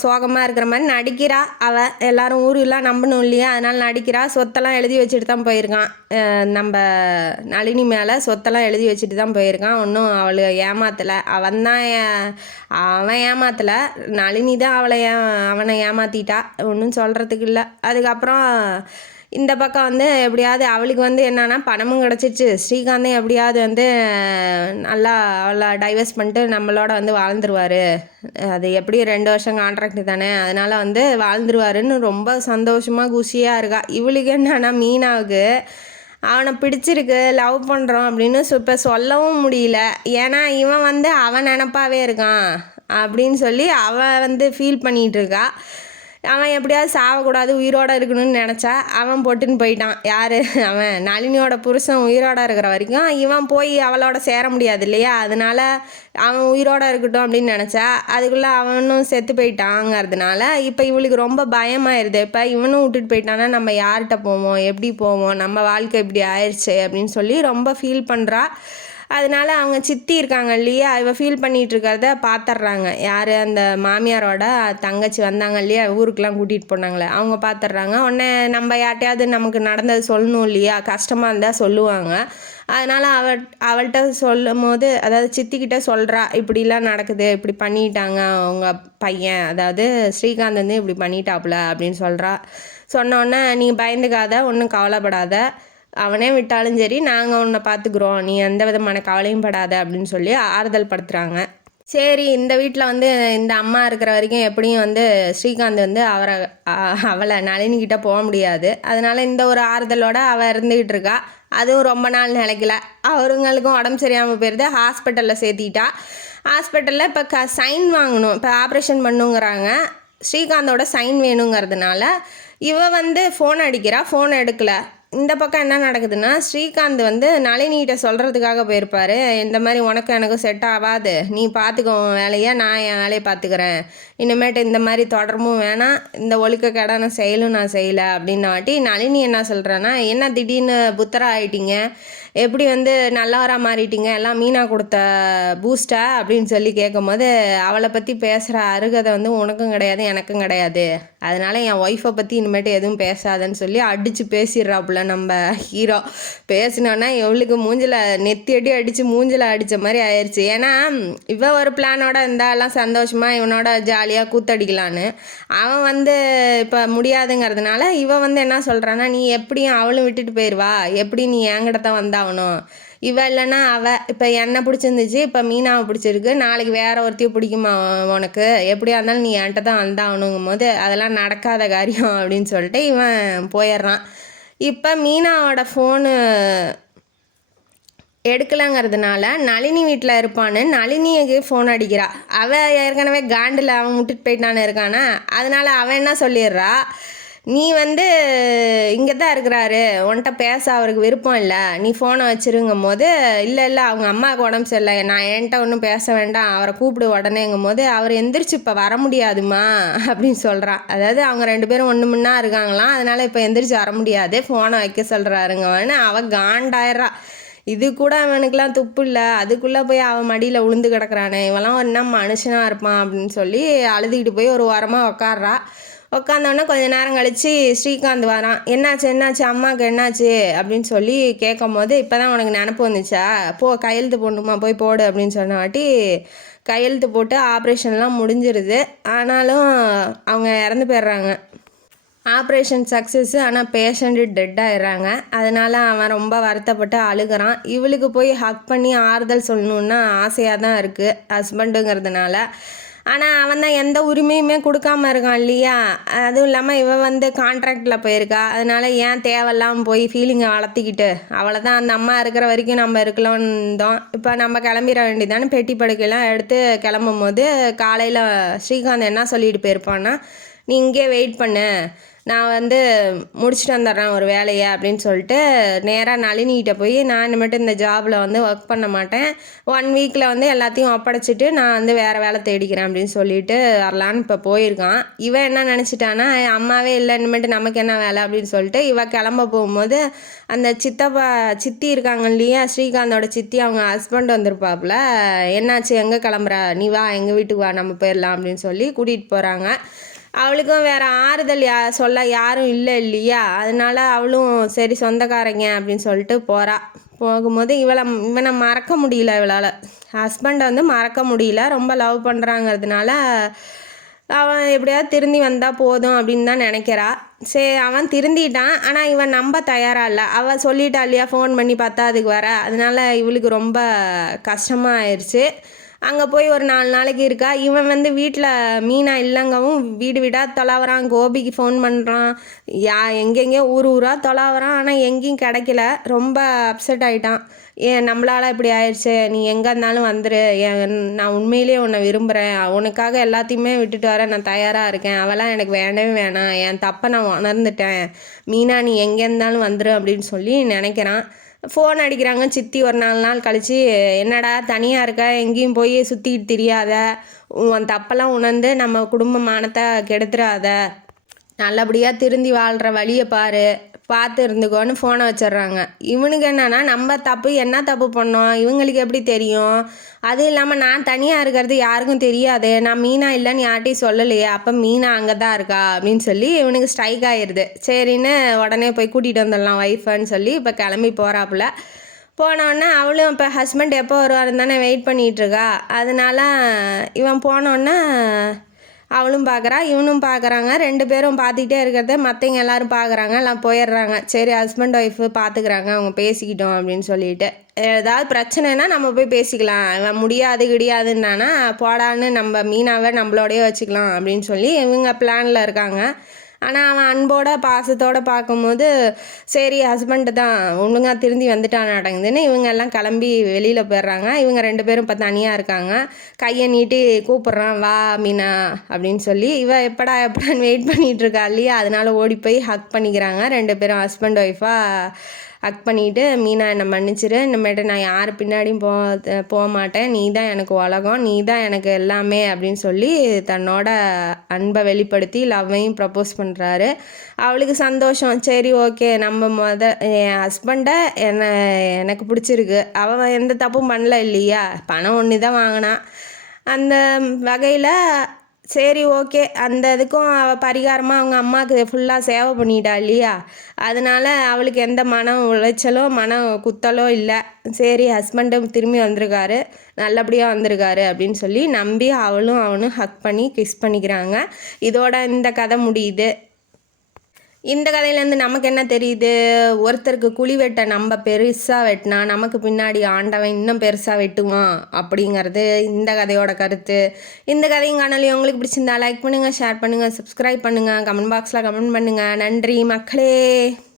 சோகமாக இருக்கிற மாதிரி நடிக்கிறா அவள். எல்லாரும் ஊரெலாம் நம்பணும் இல்லையா, அதனால் நடிக்கிறா. சொத்தெல்லாம் எழுதி வச்சுட்டு தான் போயிருக்கான், நம்ம நளினி மேலே சொத்தெல்லாம் எழுதி வச்சுட்டு தான் போயிருக்கான். ஒன்றும் அவளை ஏமாத்தலை, அவன் ஏமாத்தலை, நளினி தான் அவனை ஏமாற்றிட்டா, ஒன்றும் சொல்கிறதுக்கு இல்லை. அதுக்கப்புறம் இந்த பக்கம் வந்து எப்படியாவது அவளுக்கு வந்து என்னன்னா பணமும் கிடச்சிச்சு, ஸ்ரீகாந்தையும் எப்படியாவது வந்து நல்லா அவளை டைவர்ஸ் பண்ணிட்டு நம்மளோட வந்து வாழ்ந்துருவார், அது எப்படி 2 வருஷம் கான்ட்ராக்ட் தானே, அதனால் வந்து வாழ்ந்துருவாருன்னு ரொம்ப சந்தோஷமாக குஷியாக இருக்கா. இவளுக்கு என்னன்னா மீனாவுக்கு அவனை பிடிச்சிருக்கு, லவ் பண்ணுறோம் அப்படின்னு இப்போ சொல்லவும் முடியல. ஏன்னா இவன் வந்து அவன் நினப்பாவே இருக்கான் அப்படின்னு சொல்லி அவன் வந்து ஃபீல் பண்ணிகிட்டு இருக்கா. அவன் எப்படியாவது சாவக்கூடாது, உயிரோடு இருக்கணும்னு நினச்சா அவன் போட்டுன்னு போயிட்டான். யார் அவன் நளினியோட புருஷன் உயிரோடு இருக்கிற வரைக்கும் இவன் போய் அவளோட சேர முடியாது இல்லையா, அதனால அவன் உயிரோடு இருக்கட்டும் அப்படின்னு நினச்சா அதுக்குள்ளே அவனும் செத்து போயிட்டாங்கிறதுனால இப்போ இவளுக்கு ரொம்ப பயமாயிருது. இப்போ இவனும் விட்டுட்டு போயிட்டான்னா நம்ம யார்கிட்ட போவோம், எப்படி போவோம், நம்ம வாழ்க்கை இப்படி ஆயிடுச்சு அப்படின்னு சொல்லி ரொம்ப ஃபீல் பண்ணுறா. அதனால அவங்க சித்தி இருக்காங்க இல்லையா, இவ ஃபீல் பண்ணிகிட்டு இருக்கிறத பார்த்துட்றாங்க. யார், அந்த மாமியாரோட தங்கச்சி வந்தாங்க இல்லையா, ஊருக்கெலாம் கூட்டிகிட்டு போனாங்களே, அவங்க பார்த்துட்றாங்க. உடனே நம்ம யார்ட்டையாவது நமக்கு நடந்தது சொல்லணும் இல்லையா, கஷ்டமாக இருந்தால் சொல்லுவாங்க. அதனால் அவள்கிட்ட சொல்லும் போது, அதாவது சித்திக்கிட்ட சொல்கிறா, இப்படிலாம் நடக்குது, இப்படி பண்ணிட்டாங்க அவங்க பையன், அதாவது ஸ்ரீகாந்த் வந்து இப்படி பண்ணிட்டாப்புல அப்படின்னு சொல்கிறா. சொன்னோடனே நீ பயந்துக்காத, ஒன்றும் கவலைப்படாத, அவனே விட்டாலும் சரி நாங்கள் உன்னை பார்த்துக்குறோம், நீ எந்த விதமான கவலையும் படாத அப்படின்னு சொல்லி ஆறுதல் படுத்துகிறாங்க. சரி, இந்த வீட்டில் வந்து இந்த அம்மா இருக்கிற வரைக்கும் எப்படியும் வந்து ஸ்ரீகாந்த் வந்து அவளை நளினிக்கிட்ட போக முடியாது. அதனால் இந்த ஒரு ஆறுதலோடு அவள் இருந்துக்கிட்டு இருக்கா. அதுவும் ரொம்ப நாள் நிலைக்கல, அவருங்களுக்கும் உடம்பு சரியாமல் போயிடுது. ஹாஸ்பிட்டலில் சேர்த்திட்டா. ஹாஸ்பிட்டலில் இப்போ சைன் வாங்கணும், இப்போ ஆப்ரேஷன் பண்ணுங்கிறாங்க. ஸ்ரீகாந்தோட சைன் வேணுங்கிறதுனால இவ வந்து ஃபோன் அடிக்கிறா, ஃபோன் எடுக்கலை. இந்த பக்கம் என்ன நடக்குதுன்னா, ஸ்ரீகாந்த் வந்து நளினிகிட்ட சொல்கிறதுக்காக போயிருப்பார். இந்த மாதிரி உனக்கு எனக்கும் செட் ஆகாது, நீ பார்த்துக்கோ வேலையை, நான் என் வேலையை பார்த்துக்கிறேன், இனிமேட்டு இந்த மாதிரி தொடர்பும் வேணாம், இந்த ஒழுக்கக்கேடான செயலும் நான் செய்யலை அப்படின்ன வாட்டி நளினி என்ன சொல்கிறேன்னா, என்ன திடீர்னு புத்தரா ஆகிட்டீங்க, எப்படி வந்து நல்லவராக மாறிட்டீங்க, எல்லாம் மீனா கொடுத்த பூஸ்டா அப்படின்னு சொல்லி கேட்கும்போது, அவளை பற்றி பேசுகிற அருகதை வந்து உனக்கும் கிடையாது எனக்கும் கிடையாது, அதனால் என் ஒய்ஃபை பற்றி இனிமேட்டு எதுவும் பேசாதன்னு சொல்லி அடித்து பேசிடுறாப்புல நம்ம ஹீரோ. பேசினோன்னா எவளுக்கு மூஞ்சில் நெத்தி அடி அடித்து மூஞ்சில் அடித்த மாதிரி ஆயிடுச்சு. ஏன்னா இவன் ஒரு பிளானோட இருந்தாலாம் சந்தோஷமாக இவனோட ஜாலியாக கூத்தடிக்கலான்னு, அவன் வந்து இப்போ முடியாதுங்கிறதுனால இவன் வந்து என்ன சொல்கிறான்னா, நீ எப்படியும் அவளும் விட்டுட்டு போயிடுவா, எப்படி நீ என்கிட்ட தான் வந்தாகணும், இவ இல்லைன்னா இப்போ என்னை பிடிச்சிருந்துச்சு, இப்போ மீனாவை பிடிச்சிருக்கு, நாளைக்கு வேற ஒருத்தையும் பிடிக்குமா உனக்கு, எப்படியா இருந்தாலும் நீ என்கிட்ட தான் வந்தாகணுங்கும் போது அதெல்லாம் நடக்காத காரியம் அப்படின்னு சொல்லிட்டு இவன் போயிடுறான். இப்போ மீனாவோட ஃபோனு எடுக்கலைங்கிறதுனால நளினி வீட்டில் இருப்பான்னு நளினிக்கு ஃபோன் அடிக்கிறா. அவள் ஏற்கனவே காண்டில் அவன் விட்டுட்டு போயிட்டான்னு இருக்கானா, அதனால் அவன் என்ன சொல்லிடுறா, நீ வந்து இங்கே தான் இருக்கிறாரு, உன்கிட்ட பேச அவருக்கு விருப்பம் இல்லை, நீ ஃபோனை வச்சுருங்கும் போது, இல்லை அவங்க அம்மாவுக்கு உடம்பு சரியில்லை, நான் என்கிட்ட ஒன்றும் பேச வேண்டாம், அவரை கூப்பிடு உடனேங்கும் போது, அவர் எந்திரிச்சு இப்போ வர முடியாதுமா அப்படின்னு சொல்கிறான். அதாவது அவங்க 2 பேரும் ஒன்று முன்னா இருக்காங்களாம், அதனால் இப்போ எந்திரிச்சு வர முடியாது, ஃபோனை வைக்க சொல்கிறாருங்கன்னு அவள் காண்டாயிட்றா. இது கூட அவனுக்கெலாம் துப்பு இல்லை, அதுக்குள்ளே போய் அவன் மடியில் உளுந்து கிடக்குறானே, இவெல்லாம் என்ன மனுஷனாக இருப்பான் அப்படின்னு சொல்லி அழுதுகிட்டு போய் ஒரு வாரமாக உக்காடுறா. உட்காந்தோடனே கொஞ்சம் நேரம் கழித்து ஸ்ரீகாந்த் வரான். என்னாச்சு அம்மாவுக்கு என்னாச்சு அப்படின்னு சொல்லி கேட்கும் போது, இப்போ தான் உனக்கு நினப்பு வந்துச்சா, கையெழுத்து போடணுமா, போய் போடு அப்படின்னு சொன்ன வாட்டி கையெழுத்து போட்டு ஆப்ரேஷன்லாம் முடிஞ்சிருது. ஆனாலும் அவங்க இறந்து போயிடுறாங்க. ஆப்ரேஷன் சக்ஸஸ்ஸு, ஆனால் பேஷண்ட்டு டெட் ஆகிடுறாங்க. அதனால் அவன் ரொம்ப வருத்தப்பட்டு அழுகிறான். இவளுக்கு போய் ஹக் பண்ணி ஆறுதல் சொல்லணுன்னா ஆசையாக தான் இருக்குது ஹஸ்பண்டுங்கிறதுனால. ஆனால் அவன் தான் எந்த உரிமையுமே கொடுக்காம இருக்கான் இல்லையா, அதுவும் இல்லாமல் இவன் வந்து கான்ட்ராக்டில் போயிருக்கா. அதனால் ஏன் தேவையில்லாமல் போய் ஃபீலிங்கை வளர்த்திக்கிட்டு, அவளை தான் அந்த அம்மா இருக்கிற வரைக்கும் நம்ம இருக்கலாம்னு இருந்தோம், இப்போ நம்ம கிளம்பிட வேண்டியதானே. பெட்டி படுக்கையெல்லாம் எடுத்து கிளம்பும் போது காலையில் ஸ்ரீகாந்த் என்ன சொல்லிட்டு போயிருப்பான்னா, நீ இங்கே வெயிட் பண்ணு, நான் வந்து முடிச்சுட்டு வந்துடுறேன் ஒரு வேலையை அப்படின்னு சொல்லிட்டு நேராக நளினிகிட்ட போய், நான் இனிமேட்டு இந்த ஜாபில் வந்து ஒர்க் பண்ண மாட்டேன், 1 வீக்கில் வந்து எல்லாத்தையும் ஒப்படைச்சிட்டு நான் வந்து வேறு வேலை தேடிக்கிறேன் அப்படின்னு சொல்லிட்டு வரலான்னு இப்போ போயிருக்கான். இவன் என்ன நினச்சிட்டான்னா, அம்மாவே இல்லை, இனிமேட்டு நமக்கு என்ன வேலை அப்படின்னு சொல்லிட்டு இவன் கிளம்ப போகும்போது அந்த சித்தி இருக்காங்க இல்லையா, ஸ்ரீகாந்தோட சித்தி, அவங்க ஹஸ்பண்ட் வந்திருப்பாப்புல. என்னாச்சு, எங்கே கிளம்புற, நீ வா எங்கள் வீட்டுக்கு வா, நம்ம போயிடலாம் அப்படின்னு சொல்லி கூட்டிகிட்டு போகிறாங்க. அவளுக்கும் வேறு ஆறுதல் சொல்ல யாரும் இல்லை இல்லையா, அதனால் அவளும் சரி சொந்தக்காரங்க அப்படின்னு சொல்லிட்டு போகிறா. போகும்போது இவனை மறக்க முடியல, இவளால் ஹஸ்பண்டை வந்து மறக்க முடியல, ரொம்ப லவ் பண்ணுறாங்கிறதுனால அவன் எப்படியாவது திருந்தி வந்தால் போதும் அப்படின்னு தான் நினைக்கிறா. சரி, அவன் திருந்திட்டான், ஆனால் இவன் நம்ப தயாராக இல்லை. அவள் சொல்லிட்டா இல்லையா, ஃபோன் பண்ணி பார்த்தா அதுக்கு வர, அதனால் இவளுக்கு ரொம்ப கஷ்டமாக ஆயிடுச்சு. அங்கே போய் ஒரு 4 நாளைக்கு இருக்கா. இவன் வந்து வீட்டில் மீனா இல்லைங்கவும் வீடு வீடாக தொலாவுறான். கோபிக்கு ஃபோன் பண்ணுறான். எங்கெங்கேயோ ஊராக தொலாவுறான். ஆனால் எங்கேயும் கிடைக்கல. ரொம்ப அப்செட் ஆகிட்டான். நம்மளால் இப்படி ஆயிடுச்சு, நீ எங்கே இருந்தாலும் வந்துரு, நான் உண்மையிலேயே உன்னை விரும்புகிறேன், உனக்காக எல்லாத்தையுமே விட்டுட்டு வர நான் தயாராக இருக்கேன், அவெல்லாம் எனக்கு வேண்டவே வேணாம், என் தப்பை நான் உணர்ந்துட்டேன், மீனா நீ எங்கே இருந்தாலும் வந்துரு அப்படின்னு சொல்லி நினைக்கிறான். ஃபோன் அடிக்கிறாங்க சித்தி ஒரு 4 நாள் கழித்து. என்னடா தனியாக இருக்க, எங்கேயும் போய் சுற்றிக்கிட்டு தெரியாத, உன் தப்பெல்லாம் உணர்ந்து நம்ம குடும்ப மானத்தை கெடுத்துடாத, நல்லபடியாக திருந்தி வாழ்கிற வழியை பார்த்து இருந்துக்கோன்னு ஃபோனை வச்சிடுறாங்க. இவனுக்கு என்னன்னா, நம்ம தப்பு என்ன தப்பு பண்ணோம் இவங்களுக்கு எப்படி தெரியும், அதுவும் இல்லாமல் நான் தனியாக இருக்கிறது யாருக்கும் தெரியாது, நான் மீனா இல்லைன்னு யார்ட்டையும் சொல்லலையே, அப்போ மீனா அங்கே தான் இருக்கா அப்படின்னு சொல்லி இவனுக்கு ஸ்ட்ரைக் ஆகிடுது. சரின்னு உடனே போய் கூட்டிகிட்டு வந்துடலாம் ஒய்ஃபுன்னு சொல்லி இப்போ கிளம்பி போகிறாப்புல. போனோடனே அவளும் இப்போ ஹஸ்பண்ட் எப்போ வருவாருன்னு தானே வெயிட் பண்ணிகிட்ருக்கா. அதனால இவன் போனோடனே அவளும் பார்க்குறா, இவனும் பார்க்குறாங்க. 2 பேரும் பார்த்துக்கிட்டே இருக்கிறத மற்றவங்க எல்லோரும் பார்க்குறாங்க. எல்லாம் போயிடுறாங்க. சரி ஹஸ்பண்ட் ஒய்ஃபு பார்த்துக்குறாங்க, அவங்க பேசிக்கிட்டோம் அப்படின்னு சொல்லிட்டு. ஏதாவது பிரச்சனைனா நம்ம போய் பேசிக்கலாம், இவன் முடியாது கிடையாதுன்னானா போடான்னு நம்ம மீனாவை நம்மளோடையே வச்சுக்கலாம் அப்படின்னு சொல்லி இவங்க பிளானில் இருக்காங்க. ஆனால் அவன் அன்போட பாசத்தோடு பார்க்கும்போது சரி ஹஸ்பண்டு தான் ஒழுங்காக திருந்தி வந்துட்டான் நடங்குதுன்னு இவங்க எல்லாம் கிளம்பி வெளியில் போயிடுறாங்க. இவங்க 2 பேரும் இப்போ தனியாக இருக்காங்க. கையை நீட்டி கூப்பிட்றான், வா மீனா அப்படின்னு சொல்லி. எப்படான்னு வெயிட் பண்ணிகிட்ருக்கா இல்லையா, அதனால ஓடி போய் ஹக் பண்ணிக்கிறாங்க 2 பேரும். ஹஸ்பண்ட் ஒய்ஃபாக ஹக் பண்ணிவிட்டு, மீனா என்னை மன்னிச்சிரு, இனிமேட்டு நான் யார் பின்னாடியும் போக மாட்டேன், நீ தான் எனக்கு உலகம், நீ தான் எனக்கு எல்லாமே அப்படின்னு சொல்லி தன்னோட அன்பை வெளிப்படுத்தி லவ்வையும் ப்ரப்போஸ் பண்ணுறாரு. அவளுக்கு சந்தோஷம். சரி ஓகே, நம்ம என் ஹஸ்பண்டை எனக்கு பிடிச்சிருக்கு, அவன் எந்த தப்பும் பண்ணல இல்லையா, பணம் ஒன்று தான் வாங்கினான், அந்த வகையில் சரி ஓகே, அந்த இதுக்கும் அவள் பரிகாரமாக அவங்க அம்மாவுக்கு ஃபுல்லாக சேவை பண்ணிட்டா இல்லையா, அதனால் அவளுக்கு எந்த மன உளைச்சலோ மன குத்தலோ இல்லை. சரி ஹஸ்பண்டும் திரும்பி வந்திருக்காரு, நல்லபடியாக வந்திருக்காரு அப்படின்னு சொல்லி நம்பி அவனும் ஹக் பண்ணி கிஸ் பண்ணிக்கிறாங்க. இதோட இந்த கதை முடியுது. இந்த கதையிலேருந்து நமக்கு என்ன தெரியுது, ஒருத்தருக்கு குழி வெட்ட நம்ம பெருசாக வெட்டினா நமக்கு பின்னாடி ஆண்டவன் இன்னும் பெருசாக வெட்டுவான் அப்படிங்கிறது இந்த கதையோட கருத்து. இந்த கதையும் காணொலி உங்களுக்கு பிடிச்சிருந்தா லைக் பண்ணுங்கள், ஷேர் பண்ணுங்கள், சப்ஸ்கிரைப் பண்ணுங்கள், கமெண்ட் பாக்ஸில் கமெண்ட் பண்ணுங்கள். நன்றி மக்களே.